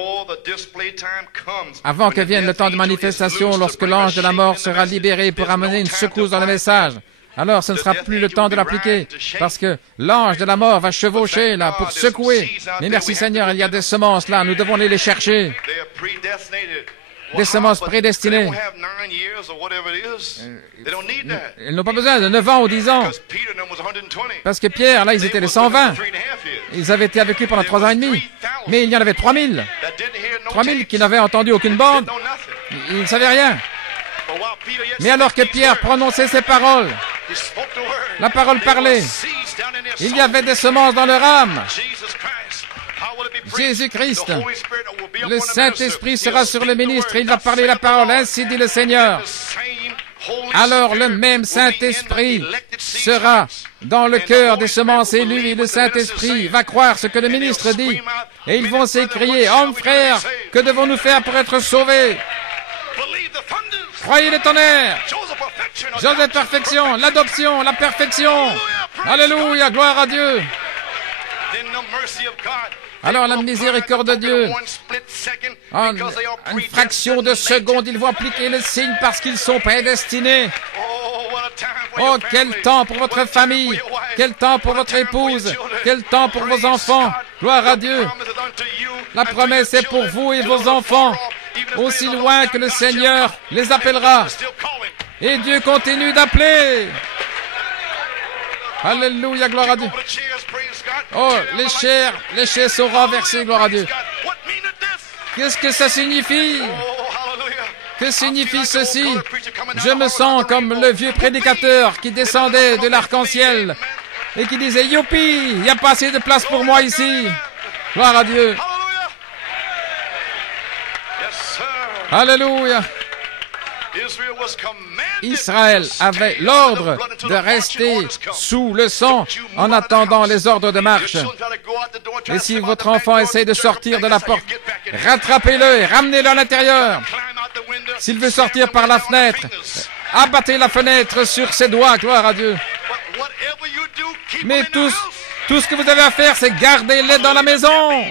Avant que vienne le temps de manifestation, lorsque l'ange de la mort sera libéré pour amener une secousse dans le message, alors ce ne sera plus le temps de l'appliquer, parce que l'ange de la mort va chevaucher là pour secouer. Mais merci Seigneur, il y a des semences là, nous devons aller les chercher. Des semences prédestinées. Ils n'ont pas besoin de 9 ans ou 10 ans. Parce que Pierre, là, ils étaient les 120. Ils avaient été avec lui pendant 3 ans et demi. Mais il y en avait 3000. 3000 qui n'avaient entendu aucune bande. Ils ne savaient rien. Mais alors que Pierre prononçait ces paroles, la parole parlait, il y avait des semences dans leur âme. Jésus-Christ, le Saint-Esprit sera sur le ministre et il va parler la parole, ainsi dit le Seigneur. Alors le même Saint-Esprit sera dans le cœur des semences élues et le Saint-Esprit va croire ce que le ministre dit. Et ils vont s'écrier, « Hommes, frères, que devons-nous faire pour être sauvés? Croyez les tonnerres, Joseph perfection, l'adoption, la perfection. Alléluia, gloire à Dieu. » Alors la miséricorde de Dieu, en une fraction de seconde, ils vont appliquer le signe parce qu'ils sont prédestinés. Oh, quel temps pour votre famille, quel temps pour votre épouse, quel temps pour vos enfants. Gloire à Dieu. La promesse est pour vous et vos enfants, aussi loin que le Seigneur les appellera. Et Dieu continue d'appeler. Alléluia, gloire à Dieu. Oh, les chairs sont renversées, gloire à Dieu. Qu'est-ce que ça signifie? Que signifie ceci? Je me sens comme le vieux prédicateur qui descendait de l'arc-en-ciel et qui disait, youpi, il n'y a pas assez de place pour moi ici. Gloire à Dieu. Israël avait l'ordre de rester sous le sang en attendant les ordres de marche. Et si votre enfant essaie de sortir de la porte, rattrapez-le et ramenez-le à l'intérieur. S'il veut sortir par la fenêtre, abattez la fenêtre sur ses doigts, gloire à Dieu. Mais tout ce que vous avez à faire, c'est garder-les dans la maison.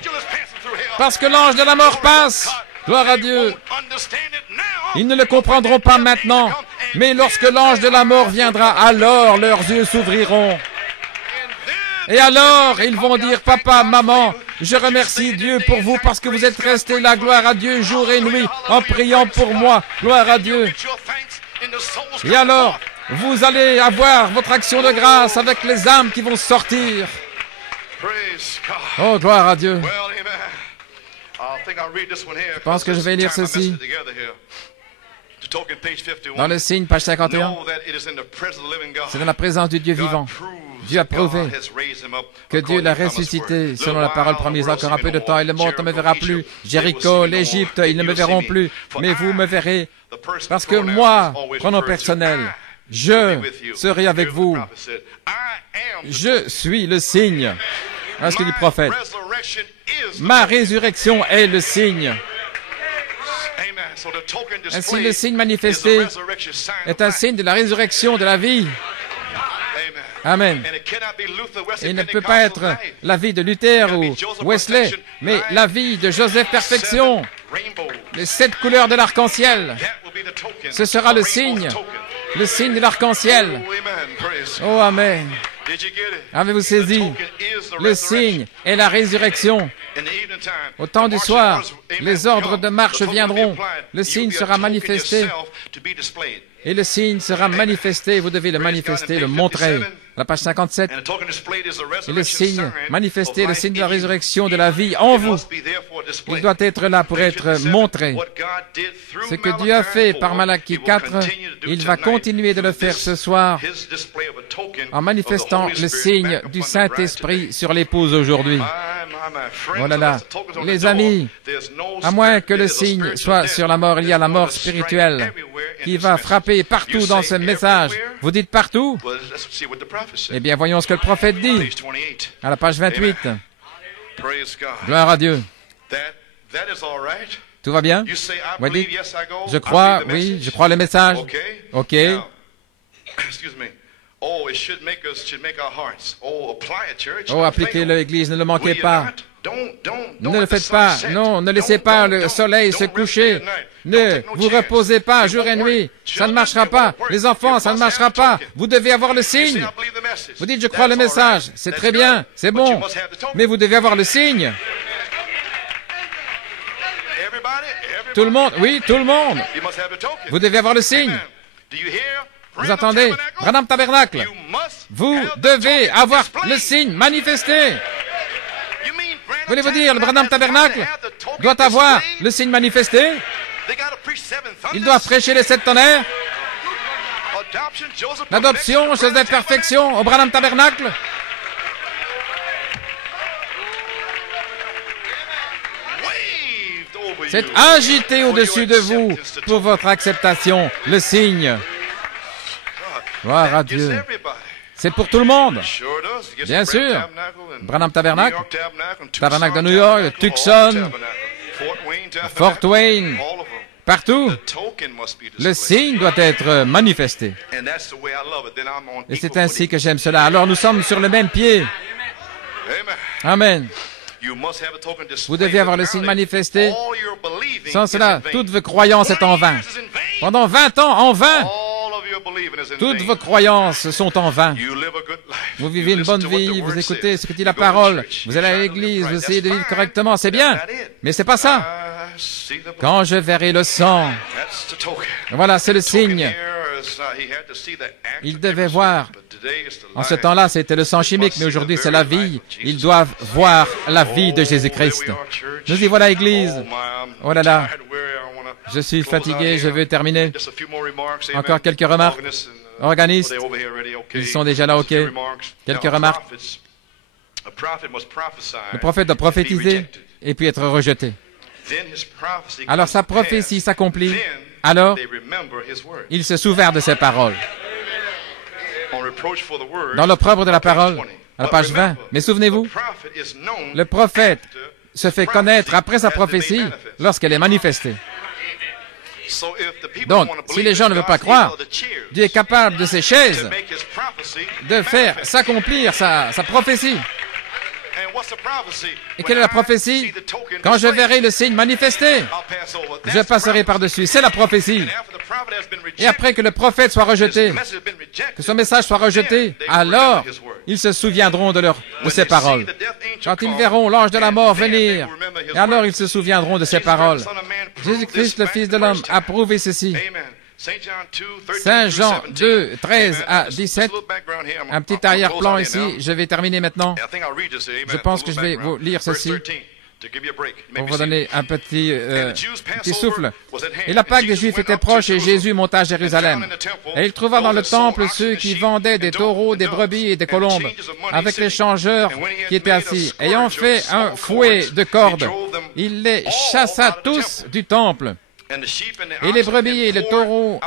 Parce que l'ange de la mort passe. Gloire à Dieu. Ils ne le comprendront pas maintenant. Mais lorsque l'ange de la mort viendra, alors leurs yeux s'ouvriront. Et alors, ils vont dire, papa, maman, je remercie Dieu pour vous parce que vous êtes restés là, gloire à Dieu, jour et nuit, en priant pour moi, gloire à Dieu. Et alors, vous allez avoir votre action de grâce avec les âmes qui vont sortir. Oh, gloire à Dieu. Je pense que je vais lire ceci. Dans le signe, page 51, c'est dans la présence du Dieu vivant. Dieu a prouvé que Dieu l'a ressuscité selon la parole promise. Encore un peu de temps et le monde ne me verra plus. Jéricho, l'Égypte, ils ne me verront plus. Mais vous me verrez. Parce que moi, pronom personnel, je serai avec vous. Je suis le signe. Voilà ce que dit le prophète. Ma résurrection est le signe. Ainsi, le signe manifesté est un signe de la résurrection de la vie. Amen. Et il ne peut pas être la vie de Luther ou Wesley, mais la vie de Joseph Perfection. Les 7 couleurs de l'arc-en-ciel. Ce sera le signe de l'arc-en-ciel. Oh, amen. Avez-vous saisi? Le signe est la résurrection. Au temps du soir, les ordres de marche viendront. Le signe sera manifesté. Et le signe sera manifesté. Vous devez le manifester, le montrer. La page 57. Et le signe manifesté, le signe de la résurrection de la vie en vous. Il doit être là pour être montré. Ce que Dieu a fait par Malachie 4, il va continuer de le faire ce soir en manifestant le signe du Saint-Esprit sur l'épouse aujourd'hui. Oh là là, les amis, à moins que le signe soit sur la mort, il y a la mort spirituelle qui va frapper partout dans ce message. Vous dites partout? Eh bien, voyons ce que le prophète dit à la page 28. Gloire à Dieu. Tout va bien? Vous dites, je crois, oui, je crois le message. OK. Oh, appliquez-le, Église, ne le manquez pas. Ne le faites pas. Non, ne laissez pas le soleil se coucher. Ne vous reposez pas jour et nuit. Ça ne marchera pas. Les enfants, ça ne marchera pas. Vous devez avoir le signe. Vous dites, je crois le message. C'est très bien, c'est bon. Mais vous devez avoir le signe. Tout le monde, oui, tout le monde. Vous devez avoir le signe. Vous entendez? Branham Tabernacle, vous devez avoir le signe manifesté. Voulez-vous dire, le Branham Tabernacle doit avoir le signe manifesté? Il doit prêcher les 7 tonnerres? L'adoption, Joseph Perfection, au Branham Tabernacle? C'est agité au-dessus de vous pour votre acceptation, le signe. Gloire à Dieu. C'est pour tout le monde. Bien sûr. Branham Tabernacle, Tabernacle de New York, Tucson, Fort Wayne, partout. Le signe doit être manifesté. Et c'est ainsi que j'aime cela. Alors nous sommes sur le même pied. Amen. Vous devez avoir le signe manifesté. Sans cela, toute votre croyance est en vain. Pendant 20 ans, en vain. Toutes vos croyances sont en vain. Vous vivez une bonne vie, vous écoutez ce que dit la parole, vous allez à l'église, vous essayez de vivre correctement, c'est bien, mais c'est pas ça. Quand je verrai le sang, voilà, c'est le signe. Ils devaient voir. En ce temps-là, c'était le sang chimique, mais aujourd'hui, c'est la vie. Ils doivent voir la vie de Jésus-Christ. Nous y voilà, Église. Oh là là. Je suis fatigué, je veux terminer. Encore quelques remarques. Organistes, ils sont déjà là, OK. Quelques remarques. Le prophète doit prophétiser et puis être rejeté. alors sa prophétie s'accomplit. Alors, il se souvint de ses paroles. Dans l'opprobre de la parole, à la page 20. Mais souvenez-vous, le prophète se fait connaître après sa prophétie lorsqu'elle est manifestée. Donc, si les gens ne veulent pas croire, Dieu est capable de ces chaises de faire s'accomplir sa prophétie. Et quelle est la prophétie? Quand je verrai le signe manifesté, je passerai par-dessus. C'est la prophétie. Et après que le prophète soit rejeté, que son message soit rejeté, alors ils se souviendront de ses paroles. Quand ils verront l'ange de la mort venir, et alors ils se souviendront de ses paroles. Jésus-Christ, le Fils de l'homme, a prouvé ceci. Saint Jean 2, 13 à 17. Un petit arrière-plan ici. Je vais terminer maintenant. Je pense que je vais vous lire ceci pour vous donner un petit souffle. Et la Pâque des Juifs était proche et Jésus monta à Jérusalem. Et il trouva dans le temple ceux qui vendaient des taureaux, des brebis et des colombes, avec les changeurs qui étaient assis. Ayant fait un fouet de cordes, il les chassa tous du temple. Et les brebis et les taureaux,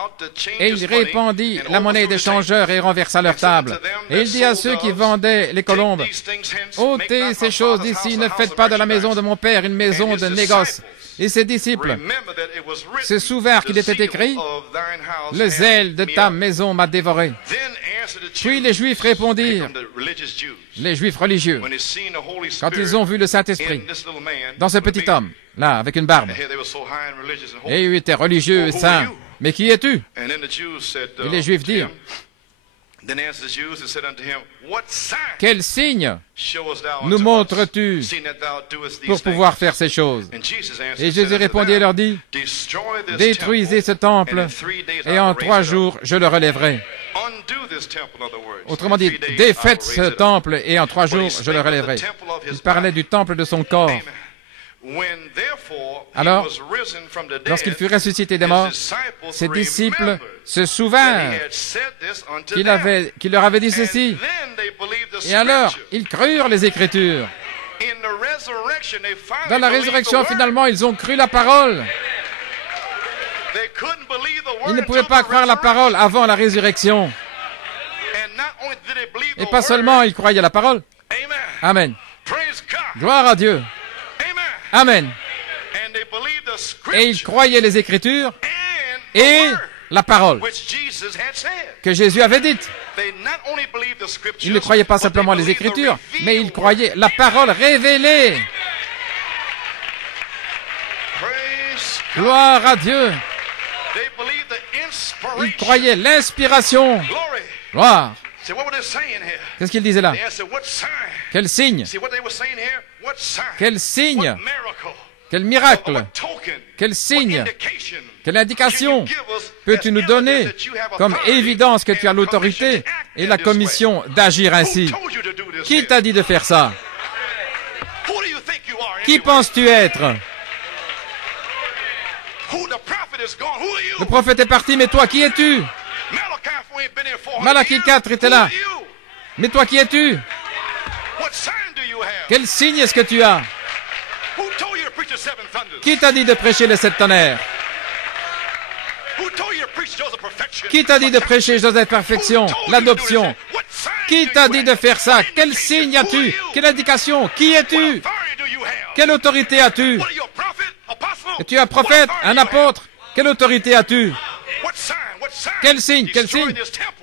et il répandit la monnaie des changeurs et renversa leur table. Et il dit à ceux qui vendaient les colombes, « ôtez ces choses d'ici, ne faites pas de la maison de mon Père une maison de négoce. » Et ses disciples se souvinrent qu'il était écrit, « Le zèle de ta maison m'a dévoré. » Puis les Juifs répondirent, les Juifs religieux, quand ils ont vu le Saint-Esprit dans ce petit homme, là, avec une barbe, et il était religieux et saint, « Mais qui es-tu? » Et les Juifs dirent, « Quel signe nous montres-tu pour pouvoir faire ces choses? » Et Jésus répondit et leur dit, « Détruisez ce temple, et en 3 jours je le relèverai. » Autrement dit, défaites ce temple, et en 3 jours je le relèverai. Il parlait du temple de son corps. Alors, lorsqu'il fut ressuscité des morts, ses disciples se souvinrent qu'il leur avait dit ceci. Et alors, ils crurent les Écritures. Dans la résurrection, finalement, ils ont cru la parole. Ils ne pouvaient pas croire la parole avant la résurrection. Et pas seulement, ils croyaient la parole. Amen. Gloire à Dieu. Amen. Et ils croyaient les Écritures et la parole que Jésus avait dite. Ils ne croyaient pas simplement les Écritures, mais ils croyaient la parole révélée. Gloire à Dieu. Ils croyaient l'inspiration. Gloire. Qu'est-ce qu'il disait là? Quel signe? Quel signe? Quel miracle? Quel signe? Quelle indication peux-tu nous donner comme évidence que tu as l'autorité et la commission d'agir ainsi? Qui t'a dit de faire ça? Qui penses-tu être? Le prophète est parti, mais toi, qui es-tu? Malachie 4 était là. Mais toi, qui es-tu? Quel signe est-ce que tu as? Qui t'a dit de prêcher les 7 tonnerres? Qui t'a dit de prêcher Joseph Perfection, l'adoption? Qui t'a dit de faire ça? Quel signe as-tu? Quelle indication? Qui es-tu? Quelle autorité as-tu? Es-tu un prophète? Un apôtre? Quelle autorité as-tu? Quel signe? Quel signe?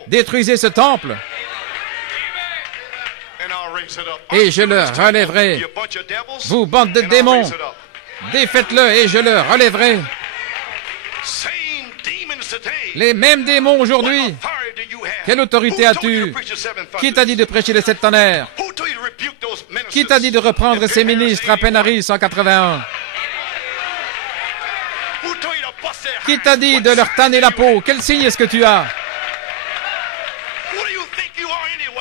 Détruisez ce temple. Et je le relèverai. Vous, bande de démons, défaites-le et je le relèverai. Les mêmes démons aujourd'hui. Quelle autorité as-tu? Qui t'a dit de prêcher les 7 tonnerres? Qui t'a dit de reprendre ces ministres à Pénari 181? Qui t'a dit de leur tanner la peau? Quel signe est-ce que tu as?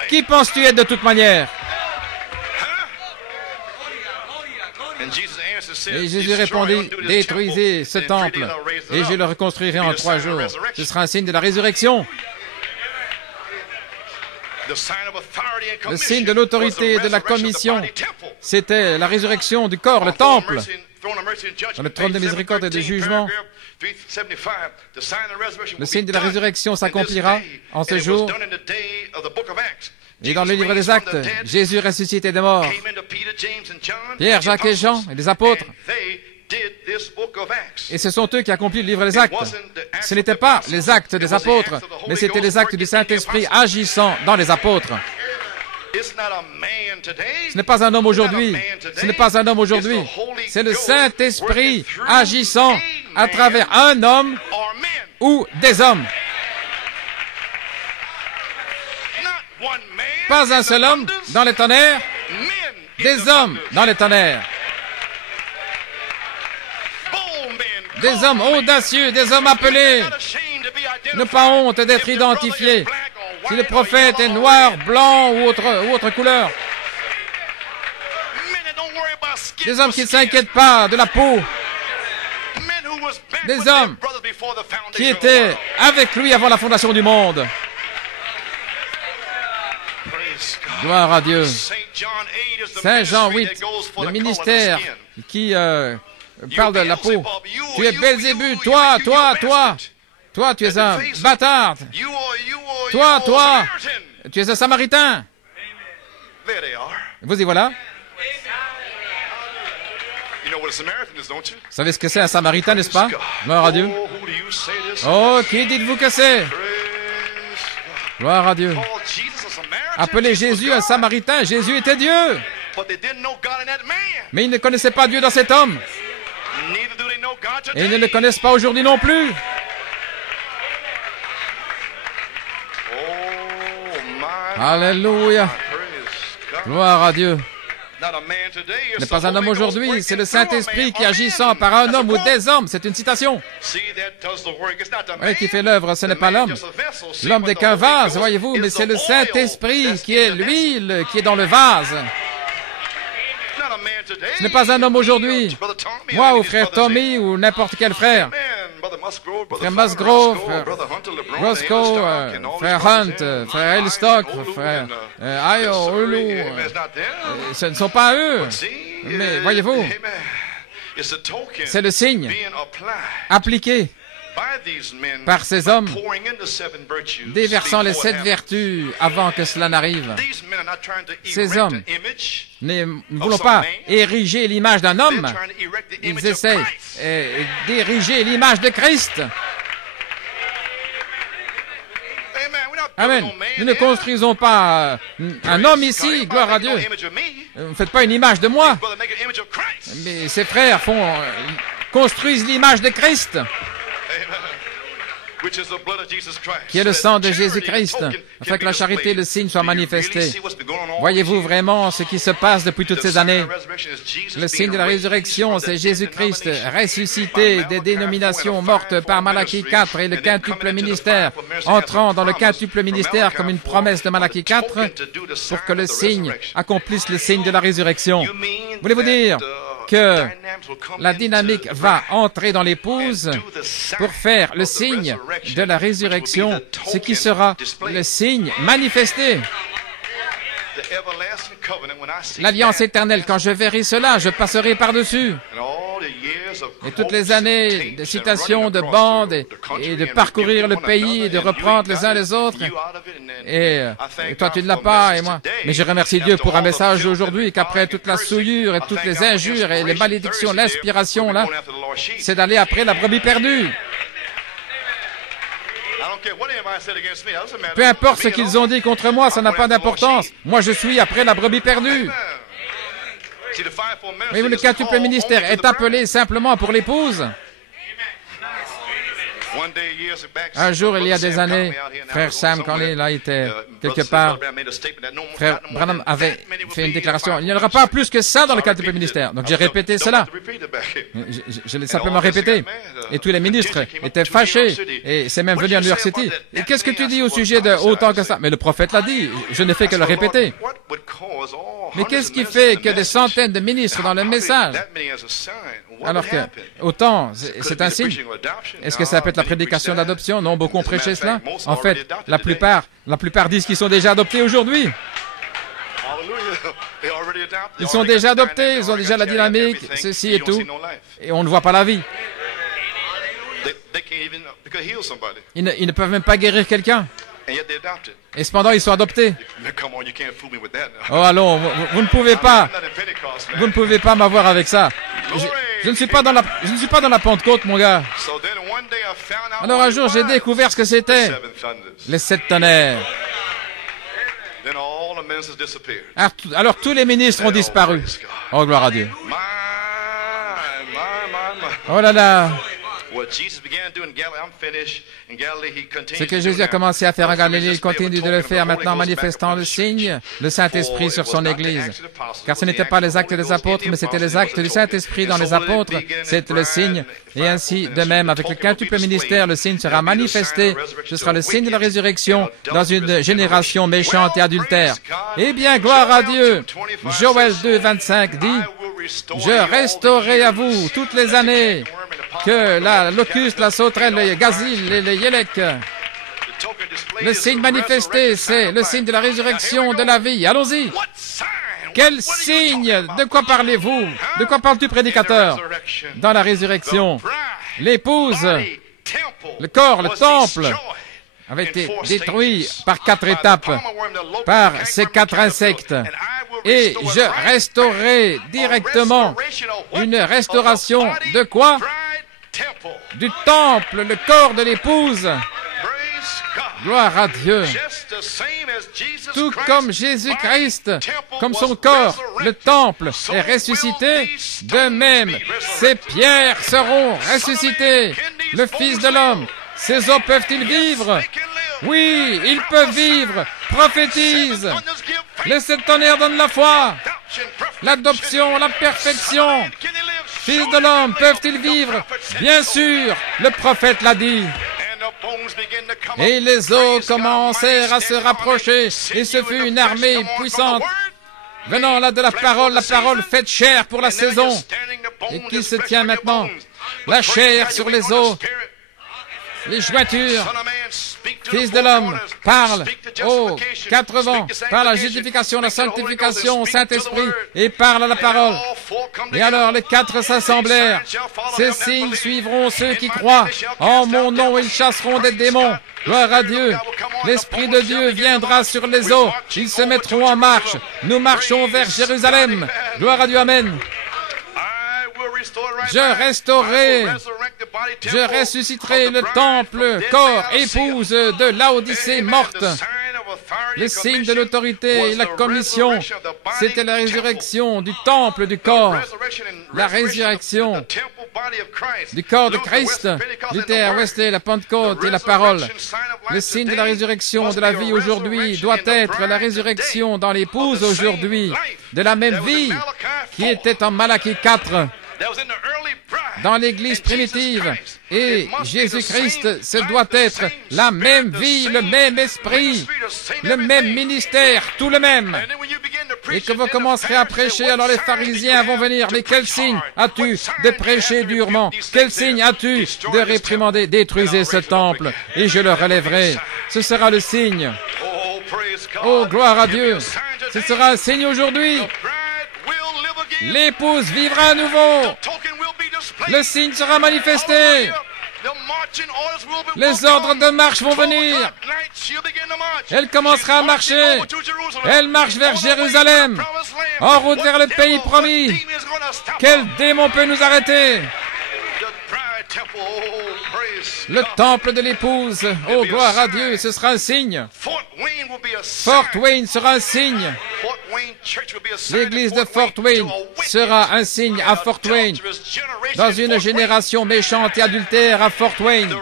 Qui penses-tu être de toute manière? Et Jésus répondit, détruisez ce temple, et je le reconstruirai en 3 jours. Ce sera un signe de la résurrection. Le signe de l'autorité et de la commission, c'était la résurrection du corps, le temple. dans le trône de miséricorde et de jugement. Le signe de la résurrection s'accomplira en ce jour. Et dans le livre des Actes, Jésus ressuscité des morts. Pierre, Jacques et Jean et les apôtres. Et ce sont eux qui accomplissent le livre des Actes. Ce n'étaient pas les actes des apôtres, mais c'était les actes du Saint-Esprit agissant dans les apôtres. Ce n'est pas un homme aujourd'hui. Ce n'est pas un homme aujourd'hui. C'est le Saint-Esprit agissant à travers un homme ou des hommes. Pas un seul homme dans les tonnerres, des hommes dans les tonnerres. Des hommes audacieux, des hommes appelés, ne pas honte d'être identifiés. Si le prophète est noir, blanc ou autre couleur. Des hommes qui ne s'inquiètent pas de la peau. Des hommes qui étaient avec lui avant la fondation du monde. Gloire à Dieu. Saint Jean 8, le ministère qui parle de la peau. Tu es Belzébuth, toi, tu es un bâtard. Toi, tu es un Samaritain. Vous y voilà. Vous savez ce que c'est un Samaritain, n'est-ce pas? Gloire à Dieu. Oh, qui dites-vous que c'est? Gloire à Dieu. Appelez Jésus un Samaritain. Jésus était Dieu. Mais ils ne connaissaient pas Dieu dans cet homme. Et ils ne le connaissent pas aujourd'hui non plus. Alléluia. Gloire à Dieu. Ce n'est pas un homme aujourd'hui, c'est le Saint-Esprit qui agissant par un homme ou des hommes. C'est une citation. Oui, qui fait l'œuvre, ce n'est pas l'homme. L'homme n'est qu'un vase, voyez-vous, mais c'est le Saint-Esprit qui est l'huile qui est dans le vase. Ce n'est pas un homme aujourd'hui. Moi ou frère Tommy ou n'importe quel frère. Frère Musgrove, frère Roscoe, frère Hunt, frère Elstock, frère Ayo, Ulu. Ce ne sont pas eux. Mais voyez-vous, c'est le signe appliqué par ces hommes, déversant les 7 vertus avant que cela n'arrive. Ces hommes ne voulons pas ériger l'image d'un homme, ils essaient d'ériger l'image de Christ. Amen. Nous ne construisons pas un homme ici, gloire à Dieu. Ne faites pas une image de moi. Mais ces frères construisent l'image de Christ, qui est le sang de Jésus-Christ, afin que la charité et le signe soient manifestés. Voyez-vous vraiment ce qui se passe depuis toutes ces années? Le signe de la résurrection, c'est Jésus-Christ ressuscité des dénominations mortes par Malachie 4 et le quintuple ministère, entrant dans le quintuple ministère comme une promesse de Malachie 4 pour que le signe accomplisse le signe de la résurrection. Voulez-vous dire que la dynamique va entrer dans l'épouse pour faire le signe de la résurrection, ce qui sera le signe manifesté. L'alliance éternelle, quand je verrai cela, je passerai par-dessus. Et toutes les années de citations, de bandes, et de parcourir le pays, et de reprendre les uns les autres. Et toi, tu ne l'as pas, et moi. Mais je remercie Dieu pour un message aujourd'hui, qu'après toute la souillure, et toutes les injures, et les malédictions, l'inspiration, là, c'est d'aller après la brebis perdue. Peu importe ce qu'ils ont dit contre moi, ça n'a pas d'importance. Moi, je suis après la brebis perdue. Mais le quintuple ministère est appelé simplement pour l'épouse. Un jour, il y a des années, frère Sam, quand il a été quelque part, frère Branham avait fait une déclaration. Il n'y en aura pas plus que ça dans le quintuple ministère. Donc j'ai répété cela. Je l'ai simplement répété. Et tous les ministres étaient fâchés. Et c'est même venu à New York City. Et qu'est-ce que tu dis au sujet de autant que ça? Mais le prophète l'a dit. Je n'ai fait que le répéter. Mais qu'est-ce qui fait que des centaines de ministres dans le message, alors que autant, c'est un signe? Est-ce que ça peut être la prédication d'adoption? Non, beaucoup ont prêché cela. En fait, la plupart disent qu'ils sont déjà adoptés aujourd'hui. Ils sont déjà adoptés, ils ont déjà la dynamique, ceci et tout. Et on ne voit pas la vie. Ils ne peuvent même pas guérir quelqu'un. Et cependant, ils sont adoptés. Oh, allons, vous ne pouvez pas. Vous ne pouvez pas m'avoir avec ça. Je ne suis pas dans la Pentecôte, mon gars. Alors un jour, j'ai découvert ce que c'était. Les 7 tonnerres. Alors tous les ministres ont disparu. Oh, gloire à Dieu. Oh là là. Ce que Jésus a commencé à faire en Galilée, il continue de le faire maintenant, manifestant le signe, le Saint-Esprit sur son Église. Car ce n'étaient pas les actes des apôtres, mais c'était les actes du Saint-Esprit dans les apôtres. C'est le signe. Et ainsi, de même, avec le quintuple ministère, le signe sera manifesté. Ce sera le signe de la résurrection dans une génération méchante et adultère. Eh bien, gloire à Dieu. Joël 2, 25 dit, « Je restaurerai à vous toutes les années que la locuste, la sauterelle, le gazille et le yélek. » Le signe manifesté, c'est le signe de la résurrection de la vie. Allons-y. Quel signe? De quoi parlez-vous? De quoi parles-tu, prédicateur? Dans la résurrection, l'épouse, le corps, le temple, avait été détruit par 4 étapes, par ces 4 insectes. Et je restaurerai directement une restauration de quoi? Du temple, le corps de l'épouse. Gloire à Dieu. Tout comme Jésus-Christ, comme son corps, le temple, est ressuscité, de même, ces pierres seront ressuscitées. Le Fils de l'homme, ces os peuvent-ils vivre? Oui, ils peuvent vivre. Prophétise. Les 7 tonnerres donnent la foi, l'adoption, la perfection. Fils de l'homme, peuvent-ils vivre? Bien sûr, le prophète l'a dit. Et les os commencèrent à se rapprocher, et ce fut une armée puissante venant là de la parole faite chair pour la saison. Et qui se tient maintenant? La chair sur les os, les jointures. Fils de l'homme, parle aux 4 vents, parle à la justification, la sanctification, au Saint-Esprit, et parle à la parole. Et alors les 4 s'assemblèrent. Ces signes suivront ceux qui croient. En mon nom, ils chasseront des démons. Gloire à Dieu. L'Esprit de Dieu viendra sur les eaux. Ils se mettront en marche. Nous marchons vers Jérusalem. Gloire à Dieu. Amen. Je ressusciterai le temple, corps, épouse de Laodicée morte. Le signe de l'autorité et la commission, c'était la résurrection du temple du corps, la résurrection du corps de Christ. Luther, Wesley, la Pentecôte et la parole. Le signe de la résurrection de la vie aujourd'hui doit être la résurrection dans l'épouse aujourd'hui, de la même vie qui était en Malachie 4. Dans l'Église primitive, et Jésus-Christ, ce doit être la même vie, le même esprit, le même ministère, tout le même. Et que vous commencerez à prêcher, alors les pharisiens vont venir. Mais quel signe as-tu de prêcher durement? Quel signe as-tu de réprimander? Détruisez ce temple, et je le relèverai. Ce sera le signe. Oh, gloire à Dieu. Ce sera un signe aujourd'hui. L'épouse vivra à nouveau. Le signe sera manifesté. Les ordres de marche vont venir. Elle commencera à marcher. Elle marche vers Jérusalem, en route vers le pays promis. Quel démon peut nous arrêter? Le temple de l'épouse. Oh, gloire à Dieu, ce sera un signe. Fort Wayne sera un signe. L'église de Fort Wayne sera un signe à Fort Wayne. Dans une génération méchante et adultère à Fort Wayne.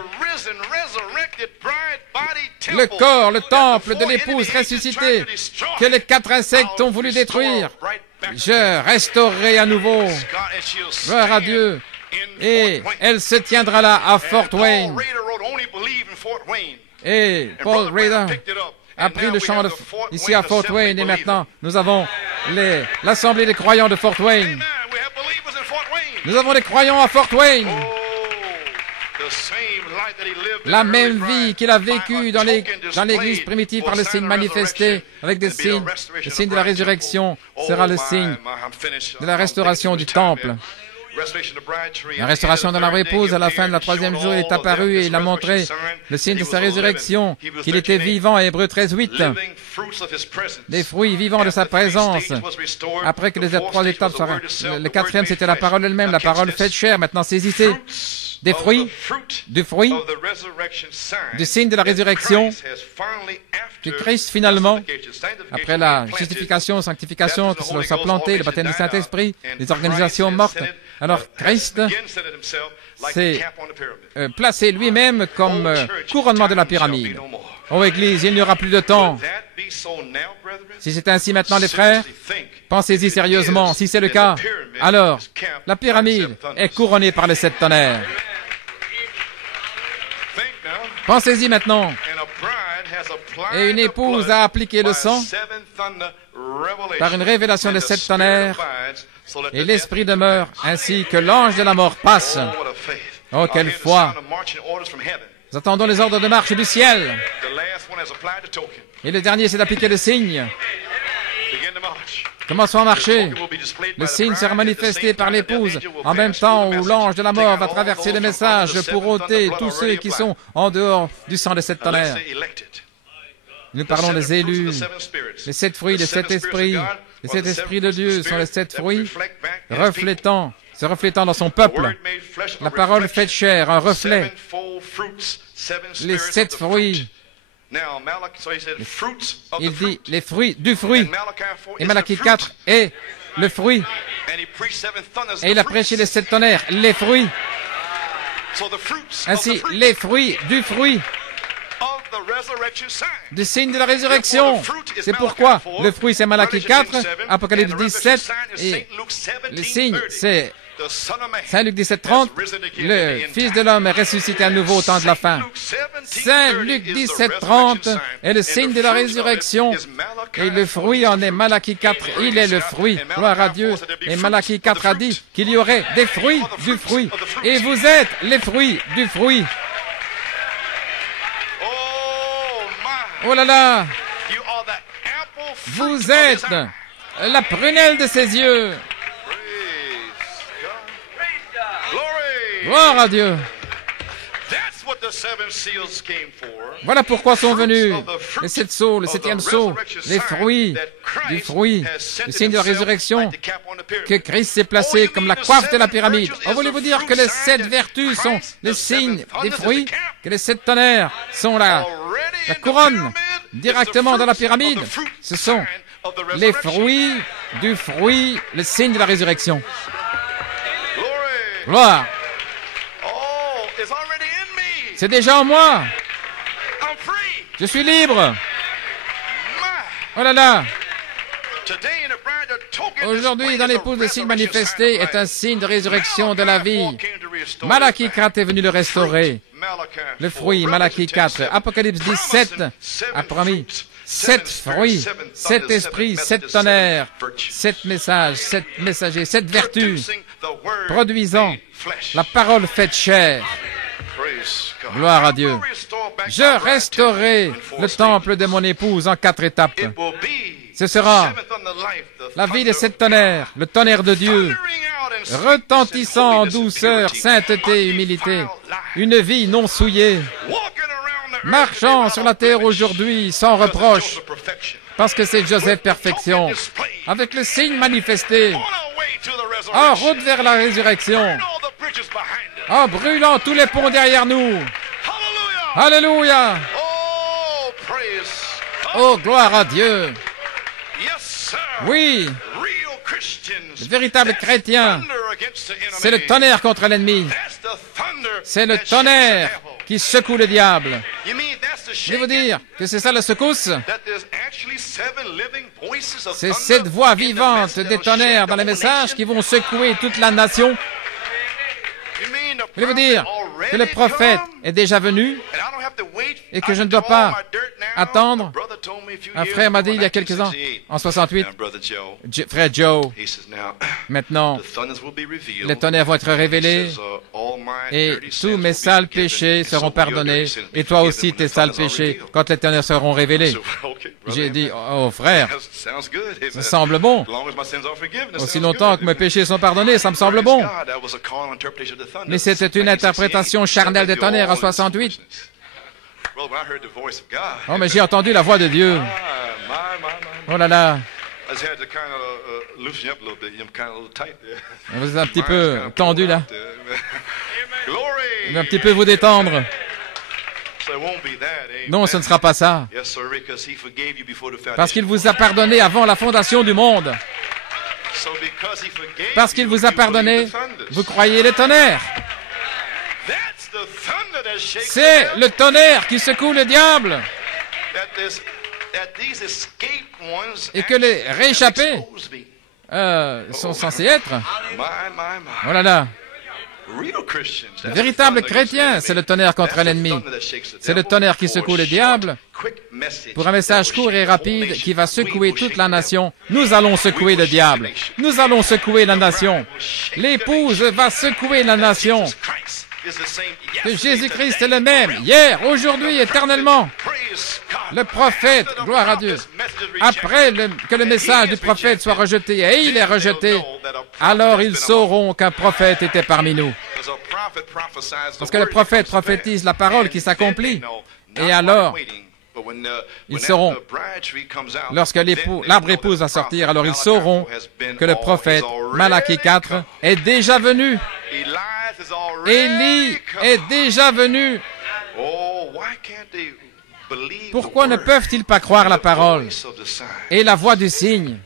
Le corps, le temple de l'épouse ressuscitée que les 4 insectes ont voulu détruire. Je restaurerai à nouveau. Gloire à Dieu. Et elle se tiendra là à Fort Wayne. Et Paul Rader a pris le chant ici à Fort Wayne. Et maintenant, nous avons l'Assemblée des croyants de Fort Wayne. Nous avons des croyants à Fort Wayne. La même vie qu'il a vécue dans l'Église primitive par le signe manifesté, avec des signes, le signe de la résurrection sera le signe de la restauration du temple. La restauration de l'arbre épouse, à la fin de la troisième jour, il est apparu et il a montré le signe de sa résurrection, qu'il était vivant, Hébreux 13:8. Des fruits vivants de sa présence. Après que les trois étapes soient... Le quatrième, c'était la parole elle-même, la parole faite chair. Maintenant, saisissez des fruits, du fruit, du signe de la résurrection, que Christ, finalement, après la justification, sanctification, que cela soit planté, le baptême du Saint-Esprit, les organisations mortes, alors Christ s'est placé lui-même comme couronnement de la pyramide. Ô Église, il n'y aura plus de temps. Si c'est ainsi maintenant, les frères, pensez-y sérieusement. Si c'est le cas, alors la pyramide est couronnée par les 7 tonnerres. Pensez-y maintenant. Et une épouse a appliqué le sang par une révélation des 7 tonnerres, et l'Esprit demeure ainsi que l'ange de la mort passe. Oh, quelle foi! Nous attendons les ordres de marche du ciel. Et le dernier, c'est d'appliquer le signe. Commençons à marcher. Le signe sera manifesté par l'épouse, en même temps où l'ange de la mort va traverser le message pour ôter tous ceux qui sont en dehors du sang des 7 tonnerres. Nous parlons des élus, les 7 fruits, les 7 esprits. Les 7 esprits de Dieu sont les 7 fruits, se reflétant dans son peuple. La parole faite chair, un reflet. Les 7 fruits. Il dit les fruits du fruit. Et Malachie 4 est le fruit. Et il a prêché les 7 tonnerres, les fruits. Ainsi, les fruits du fruit. Du signe de la résurrection. C'est pourquoi le fruit c'est Malachie 4, Apocalypse 17, et le signe c'est Saint Luc 17:30, le Fils de l'homme est ressuscité à nouveau au temps de la fin. Saint Luc 17:30 est le signe de la résurrection, et le fruit en est Malachie 4, il est le fruit. Gloire à Dieu. Et Malachie 4 a dit qu'il y aurait des fruits du fruit, et vous êtes les fruits du fruit. Oh là là! Vous êtes la prunelle de ses yeux. Gloire à Dieu. Voilà pourquoi sont venus les 7 sceaux, le 7e sceau, les fruits du fruit, le signe de la résurrection, que Christ s'est placé comme la coiffe de la pyramide. Oh, voulez-vous dire que les 7 vertus sont les signes des fruits, que les 7 tonnerres sont la couronne directement dans la pyramide? Ce sont les fruits du fruit, le signe de la résurrection. Gloire. C'est déjà en moi. Je suis libre. Oh là là. Aujourd'hui, dans l'épouse, le signe manifesté est un signe de résurrection de la vie. Malachie 4 est venu le restaurer. Le fruit, Malachie 4. Apocalypse 17 a promis 7 fruits, 7 esprits, 7 tonnerres, 7 messages, 7 messagers, 7 vertus, produisant la parole faite chair. Gloire à Dieu. Je restaurerai le temple de mon épouse en 4 étapes. Ce sera la vie des 7 tonnerres, le tonnerre de Dieu, retentissant en douceur, sainteté, humilité, une vie non souillée, marchant sur la terre aujourd'hui sans reproche, parce que c'est Joseph perfection, avec le signe manifesté, en route vers la résurrection, en brûlant tous les ponts derrière nous. Alléluia! Oh, gloire à Dieu! Oui, le véritable chrétien, c'est le tonnerre contre l'ennemi. C'est le tonnerre qui secoue le diable. Je vais vous dire que c'est ça la secousse. C'est 7 voix vivantes des tonnerres dans les messages qui vont secouer toute la nation. Je vais vous dire que le prophète est déjà venu et que je ne dois pas attendre. Un frère m'a dit il y a quelques ans, en 68, frère Joe, maintenant, les tonnerres vont être révélés. et tous mes sales péchés seront pardonnés, et toi aussi tes sales péchés, quand les tonnerres seront révélés. J'ai dit, oh frère, ça semble bon. Aussi longtemps que mes péchés sont pardonnés, ça me semble bon. Mais c'était une interprétation charnelle des tonnerres en 68. Oh, mais j'ai entendu la voix de Dieu. Oh là là. Vous êtes un petit peu tendu là. Un petit peu vous détendre. Non, ce ne sera pas ça. Parce qu'il vous a pardonné avant la fondation du monde. Parce qu'il vous a pardonné, vous croyez les tonnerres. C'est le tonnerre qui secoue le diable. Et que les rééchappés sont censés être. Oh là là. Le véritable chrétien, c'est le tonnerre contre l'ennemi. C'est le tonnerre qui secoue le diable pour un message court et rapide qui va secouer toute la nation. Nous allons secouer le diable. Nous allons secouer la nation. L'épouse va secouer la nation. Que Jésus-Christ est le même, hier, aujourd'hui, éternellement. Le prophète, gloire à Dieu, après que le message du prophète soit rejeté, et il est rejeté, alors ils sauront qu'un prophète était parmi nous. Parce que le prophète prophétise la parole qui s'accomplit. Et alors, ils sauront, lorsque l'arbre épouse va sortir, alors ils sauront que le prophète, Malachie 4, est déjà venu. Élie est déjà venu. Pourquoi ne peuvent-ils pas croire la parole et la voix du signe?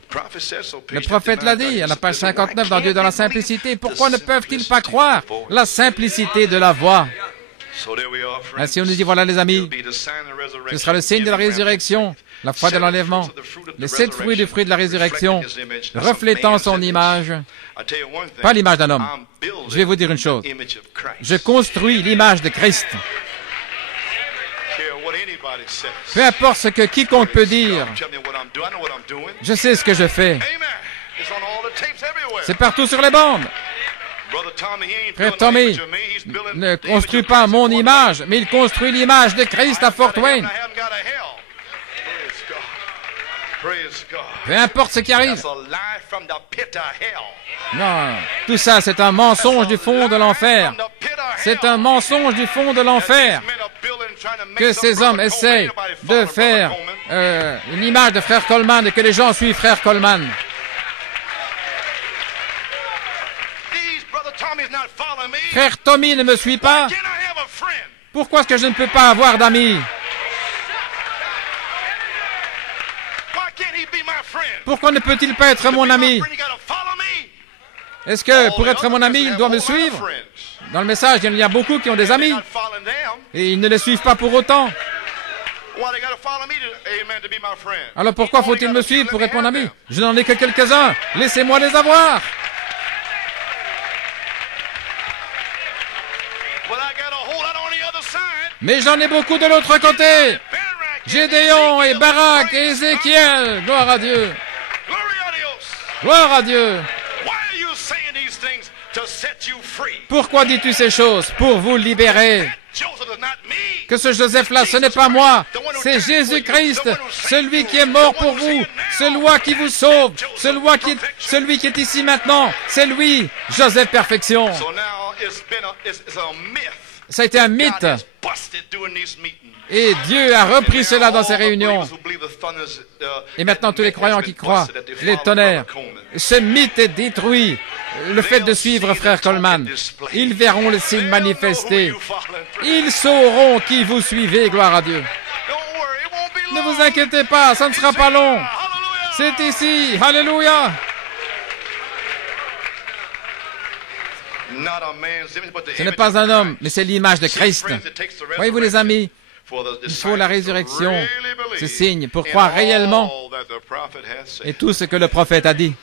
Le prophète l'a dit à la page 59 dans Dieu dans la simplicité. Pourquoi ne peuvent-ils pas croire la simplicité de la voix? Ainsi on nous dit, voilà les amis, ce sera le signe de la résurrection, la foi de l'enlèvement, les 7 fruits du fruit de la résurrection, reflétant son image, pas l'image d'un homme. Je vais vous dire une chose, je construis l'image de Christ. Peu importe ce que quiconque peut dire, je sais ce que je fais. C'est partout sur les bandes. Frère Tommy ne construit pas mon image, mais il construit l'image de Christ à Fort Wayne. Peu importe ce qui arrive. Non, tout ça, c'est un mensonge du fond de l'enfer. C'est un mensonge du fond de l'enfer que ces hommes essayent de faire une image de Frère Coleman et que les gens suivent Frère Coleman. Frère Tommy ne me suit pas. Pourquoi est-ce que je ne peux pas avoir d'amis? Pourquoi ne peut-il pas être mon ami? Est-ce que pour être mon ami, il doit me suivre? Dans le message, il y a beaucoup qui ont des amis et ils ne les suivent pas pour autant. Alors pourquoi faut-il me suivre pour être mon ami? Je n'en ai que quelques-uns. Laissez-moi les avoir. Mais j'en ai beaucoup de l'autre côté. Gédéon et Barak et Ézéchiel. Gloire à Dieu. Gloire à Dieu. Pourquoi dis-tu ces choses? Pour vous libérer. Que ce Joseph-là, ce n'est pas moi. C'est Jésus-Christ, celui qui est mort pour vous, celui qui vous sauve, celui qui est ici maintenant. C'est lui, Joseph Perfection. Ça a été un mythe. Et Dieu a repris cela dans ses réunions. Et maintenant, tous les croyants qui croient, les tonnerres, ce mythe est détruit. Le fait de suivre Frère Coleman, ils verront le signe manifesté. Ils sauront qui vous suivez, gloire à Dieu. Ne vous inquiétez pas, ça ne sera pas long. C'est ici, alléluia. Ce n'est pas un homme, mais c'est l'image de Christ. Voyez-vous les amis, il faut la résurrection, ce signe, pour croire réellement et tout ce que le prophète a dit.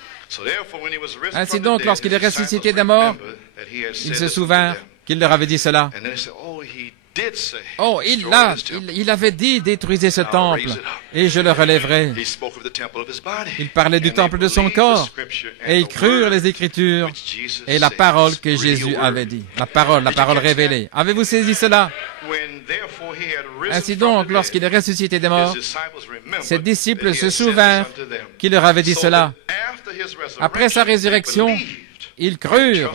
Ainsi donc, lorsqu'il est ressuscité des morts, il se souvint qu'il leur avait dit cela. Oh, il avait dit, détruisez ce temple, et je le relèverai. Il parlait du temple de son corps, et ils crurent les Écritures et la parole que Jésus avait dit. La parole révélée. Avez-vous saisi cela? Ainsi donc, lorsqu'il est ressuscité des morts, ses disciples se souvinrent qu'il leur avait dit cela. Après sa résurrection, ils crurent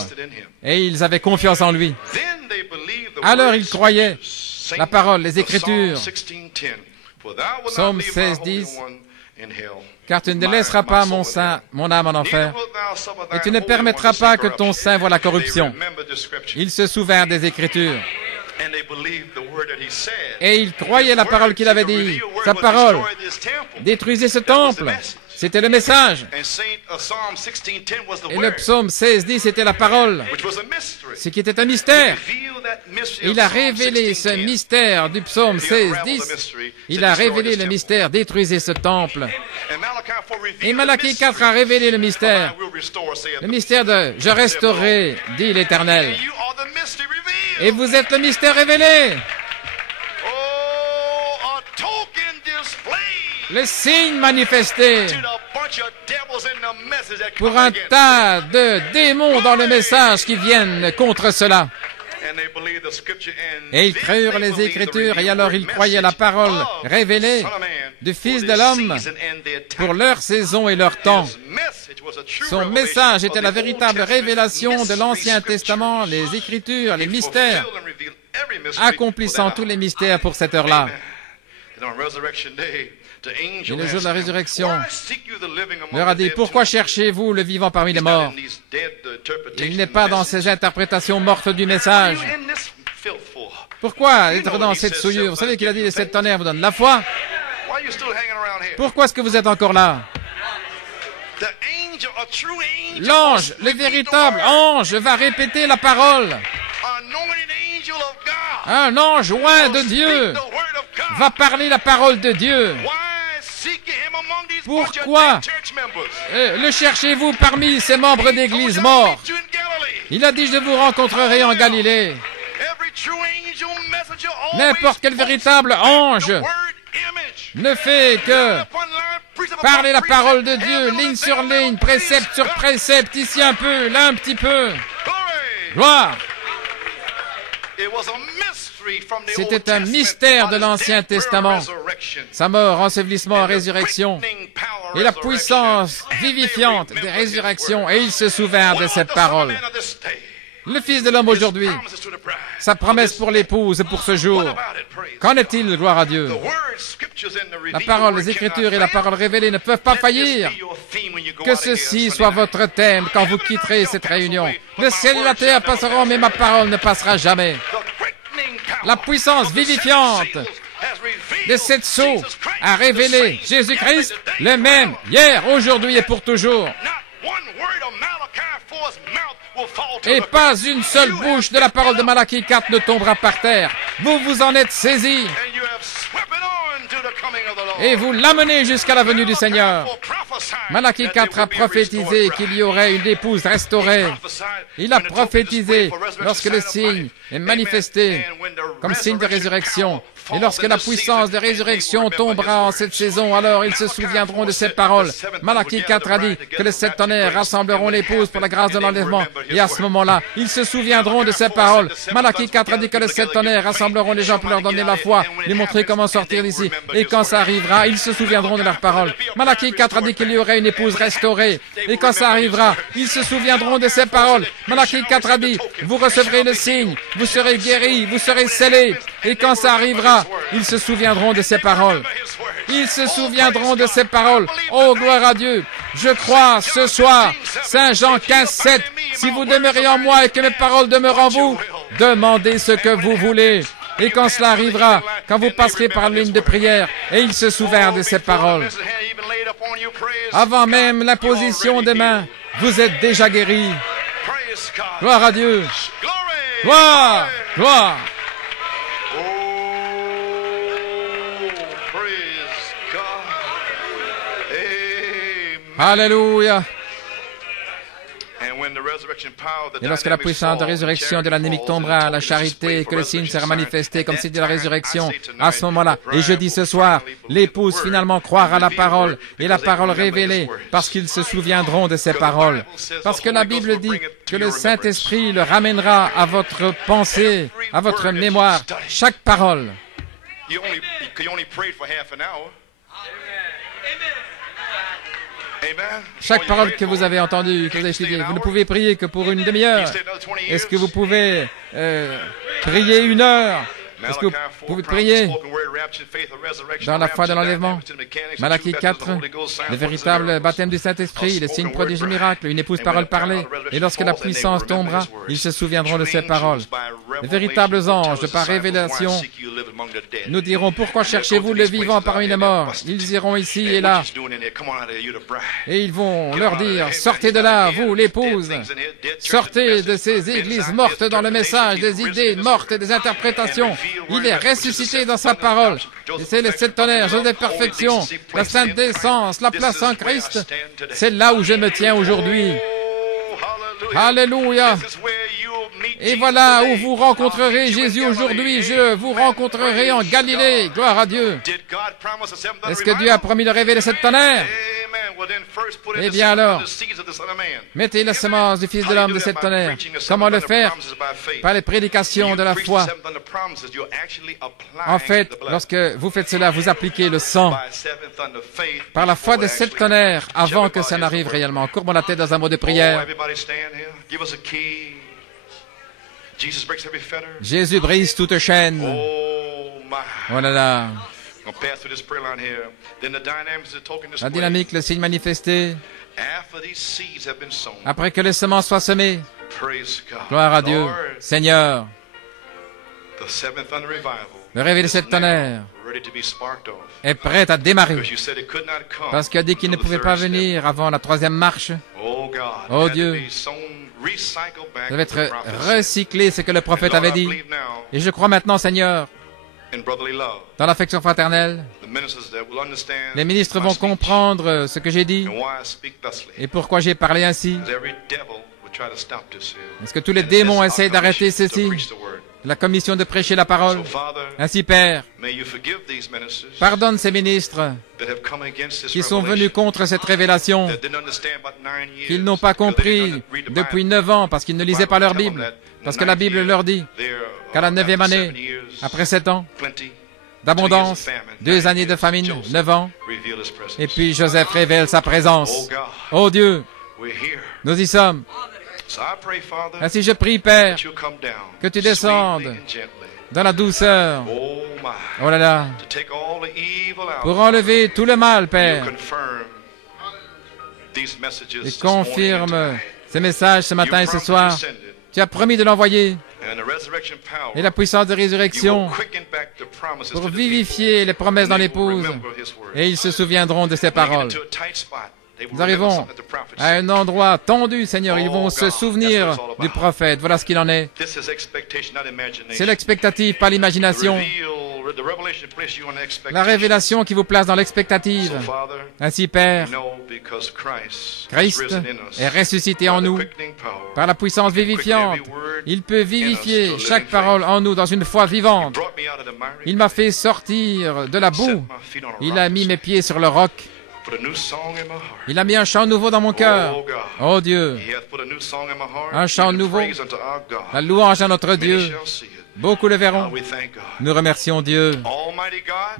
et ils avaient confiance en lui. Alors ils croyaient la parole, les Écritures. Psaume 16, 10. Car tu ne laisseras pas mon âme en enfer, et tu ne permettras pas que ton sein voie la corruption. Ils se souvinrent des Écritures. Et ils croyaient la parole qu'il avait dit. Sa parole. Détruisez ce temple. C'était le message. Et le psaume 16:10, c'était la parole. Ce qui était un mystère. Il a révélé ce mystère du psaume 16:10. Il a révélé le mystère, détruisez ce temple. Et Malachie 4 a révélé le mystère. Le mystère de « Je restaurerai », dit l'Éternel. Et vous êtes le mystère révélé. Le signe manifesté pour un tas de démons dans le message qui viennent contre cela. Et ils crurent les Écritures, et alors ils croyaient la parole révélée du Fils de l'homme pour leur saison et leur temps. Son message était la véritable révélation de l'Ancien Testament, les Écritures, les mystères, accomplissant tous les mystères pour cette heure-là. Et le jour de la résurrection, leur a dit, « Pourquoi cherchez-vous le vivant parmi les morts? » Il n'est pas dans ces interprétations mortes du message. Pourquoi être dans cette souillure? Vous savez qu'il a dit, « Les 7 tonnerres vous donnent la foi. » Pourquoi est-ce que vous êtes encore là? L'ange, le véritable ange, va répéter la parole. Un ange oint de Dieu va parler la parole de Dieu. Pourquoi le cherchez-vous parmi ces membres d'église morts? Il a dit, je vous rencontrerai en Galilée. N'importe quel véritable ange ne fait que parler la parole de Dieu, ligne sur ligne, précepte sur précepte, ici un peu, là un petit peu. Gloire! C'était un mystère de l'Ancien Testament, sa mort, ensevelissement, résurrection, et la puissance vivifiante des résurrections, et il se souvint de cette parole. Le Fils de l'homme aujourd'hui, sa promesse pour l'épouse pour ce jour. Qu'en est-il, gloire à Dieu? La parole, les Écritures et la parole révélée ne peuvent pas faillir. Que ceci soit votre thème quand vous quitterez cette réunion. Le ciel et la terre passeront, mais ma parole ne passera jamais. La puissance vivifiante de cette sceau a révélé Jésus-Christ, le même, hier, aujourd'hui et pour toujours. Et pas une seule bouche de la parole de Malachie 4 ne tombera par terre. Vous vous en êtes saisis. Et vous l'amenez jusqu'à la venue du Seigneur. Malachie 4 a prophétisé qu'il y aurait une épouse restaurée. Il a prophétisé lorsque le signe est manifesté comme signe de résurrection. Et lorsque la puissance de résurrection tombera en cette saison, alors ils se souviendront de ces paroles. Malachie 4 a dit que les 7 tonnerres rassembleront l'épouse pour la grâce de l'enlèvement. Et à ce moment-là, ils se souviendront de ces paroles. Malachie 4 a dit que les 7 tonnerres rassembleront les gens pour leur donner la foi, les montrer comment sortir d'ici. Et quand ça arrivera, ils se souviendront de leurs paroles. Malachie 4 a dit qu'il y aurait une épouse restaurée. Et quand ça arrivera, ils se souviendront de ces paroles. Malachie 4 a dit, vous recevrez le signe, vous serez guéris, vous serez scellés. Et quand ça arrivera, ils se souviendront de ces paroles. Ils se souviendront de ces paroles. Oh, gloire à Dieu. Je crois ce soir, Saint Jean 15, 7, si vous demeurez en moi et que mes paroles demeurent en vous, demandez ce que vous voulez. Et quand cela arrivera, quand vous passerez par la ligne de prière, et ils se souviennent de ces paroles. Avant même l'imposition des mains, vous êtes déjà guéris. Gloire à Dieu. Gloire, gloire. Et lorsque la puissance de résurrection de l'ennemi tombera, la charité, que le signe sera manifesté comme signe de la résurrection, à ce moment-là, et je dis ce soir, l'épouse finalement croira à la parole, et la parole révélée, parce qu'ils se souviendront de ces paroles. Parce que la Bible dit que le Saint-Esprit le ramènera à votre pensée, à votre mémoire, chaque parole. Chaque parole que vous avez entendue, que vous avez étudiée, vous ne pouvez prier que pour une demi-heure. Est-ce que vous pouvez prier une heure? Est-ce que vous pouvez prier dans la foi de l'enlèvement? Malachie 4, le véritable baptême du Saint-Esprit, les signes, prodiges et miracles, une épouse parole parlée. Et lorsque la puissance tombera, ils se souviendront de ces paroles. Les véritables anges, par révélation, nous diront, pourquoi cherchez-vous le vivant parmi les morts? Ils iront ici et là. Et ils vont leur dire, sortez de là, vous, l'épouse. Sortez de ces églises mortes dans le message, des idées mortes et des interprétations. Il est ressuscité dans sa parole. Et c'est les 7 tonnerres, Jeu de perfection, la sainte décence, la place en Christ. C'est là où je me tiens aujourd'hui. Alléluia. Et voilà où vous rencontrerez Jésus aujourd'hui. Je vous rencontrerai en Galilée. Gloire à Dieu. Est-ce que Dieu a promis de révéler cette tonnerre? Eh bien alors, mettez la semence du Fils de l'homme de cette tonnerre. Comment le faire? Par les prédications de la foi. En fait, lorsque vous faites cela, vous appliquez le sang par la foi de cette tonnerre avant que ça n'arrive réellement. Courbons la tête dans un mot de prière. Jésus brise toute chaîne. Oh là là. La dynamique, le signe manifesté. Après que les semences soient semées. Gloire à Dieu. Seigneur, le réveil de cette tonnerre est prêt à démarrer. Parce qu'il a dit qu'il ne pouvait pas venir avant la 3e marche. Oh Dieu, ça devait être recyclé, ce que le prophète avait dit. Et je crois maintenant, Seigneur, dans l'affection fraternelle, les ministres vont comprendre ce que j'ai dit et pourquoi j'ai parlé ainsi. Est-ce que tous les démons essayent d'arrêter ceci? La commission de prêcher la parole. Ainsi, Père, pardonne ces ministres qui sont venus contre cette révélation, qu'ils n'ont pas compris depuis 9 ans parce qu'ils ne lisaient pas leur Bible. Parce que la Bible leur dit qu'à la 9e année, après 7 ans d'abondance, 2 années de famine, 9 ans, et puis Joseph révèle sa présence. Oh Dieu, nous y sommes. Ainsi je prie, Père, que tu descendes dans la douceur, oh là là, pour enlever tout le mal, Père, et confirme ces messages ce matin et ce soir. Tu as promis de l'envoyer, et la puissance de résurrection pour vivifier les promesses dans l'épouse, et ils se souviendront de ces paroles. Nous arrivons à un endroit tendu, Seigneur. Ils vont se souvenir du prophète. Voilà ce qu'il en est. C'est l'expectative, pas l'imagination. La révélation qui vous place dans l'expectative. Ainsi, Père, Christ est ressuscité en nous par la puissance vivifiante. Il peut vivifier chaque parole en nous dans une foi vivante. Il m'a fait sortir de la boue. Il a mis mes pieds sur le roc. Il a mis un chant nouveau dans mon cœur. Oh Dieu, un chant nouveau, la louange à notre Dieu. Beaucoup le verront. Nous remercions Dieu.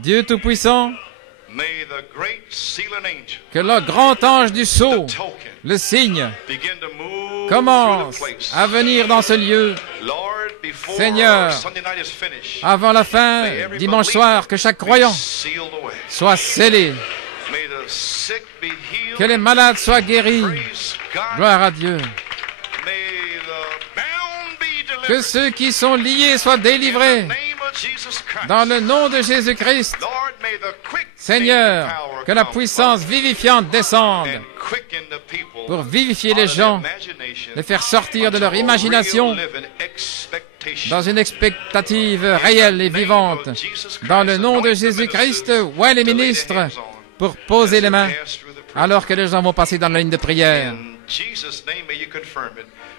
Dieu Tout-Puissant, que le grand ange du sceau, le signe, commence à venir dans ce lieu. Seigneur, avant la fin, dimanche soir, que chaque croyant soit scellé. Que les malades soient guéris. Gloire à Dieu. Que ceux qui sont liés soient délivrés. Dans le nom de Jésus-Christ. Seigneur, que la puissance vivifiante descende pour vivifier les gens, les faire sortir de leur imagination dans une expectative réelle et vivante. Dans le nom de Jésus-Christ, ouais les ministres, pour poser les mains, alors que les gens vont passer dans la ligne de prière.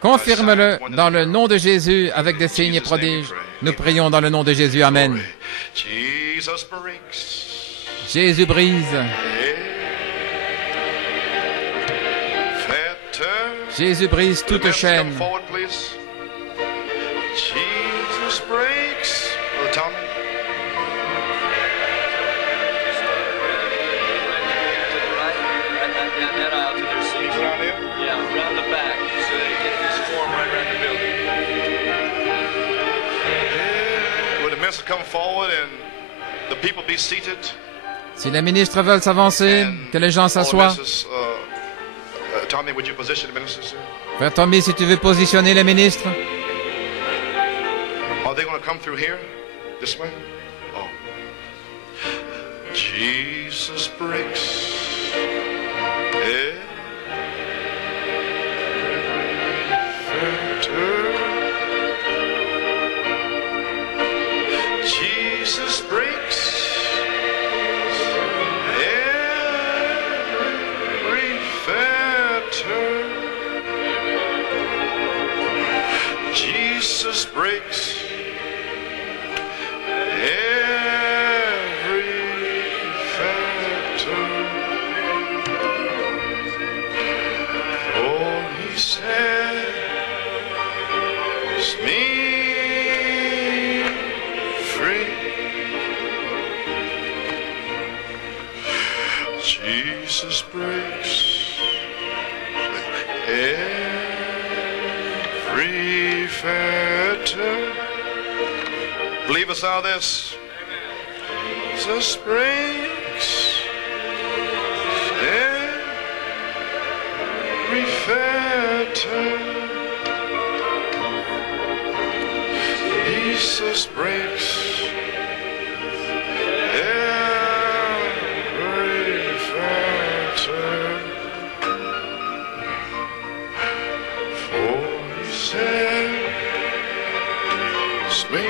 Confirme-le dans le nom de Jésus avec des signes et prodiges. Nous prions dans le nom de Jésus. Amen. Jésus brise. Jésus brise toute chaîne. Si les ministres veulent s'avancer, que les gens s'assoient. Frère Tommy, si tu veux positionner les ministres. Jesus breaks. Jesus breaks every fetter. Jesus breaks every fetter. Oh, he sets me free. Jesus breaks every fetter. Believe us out of this. Jesus breaks every fetter. Jesus breaks every fetter. For he sets me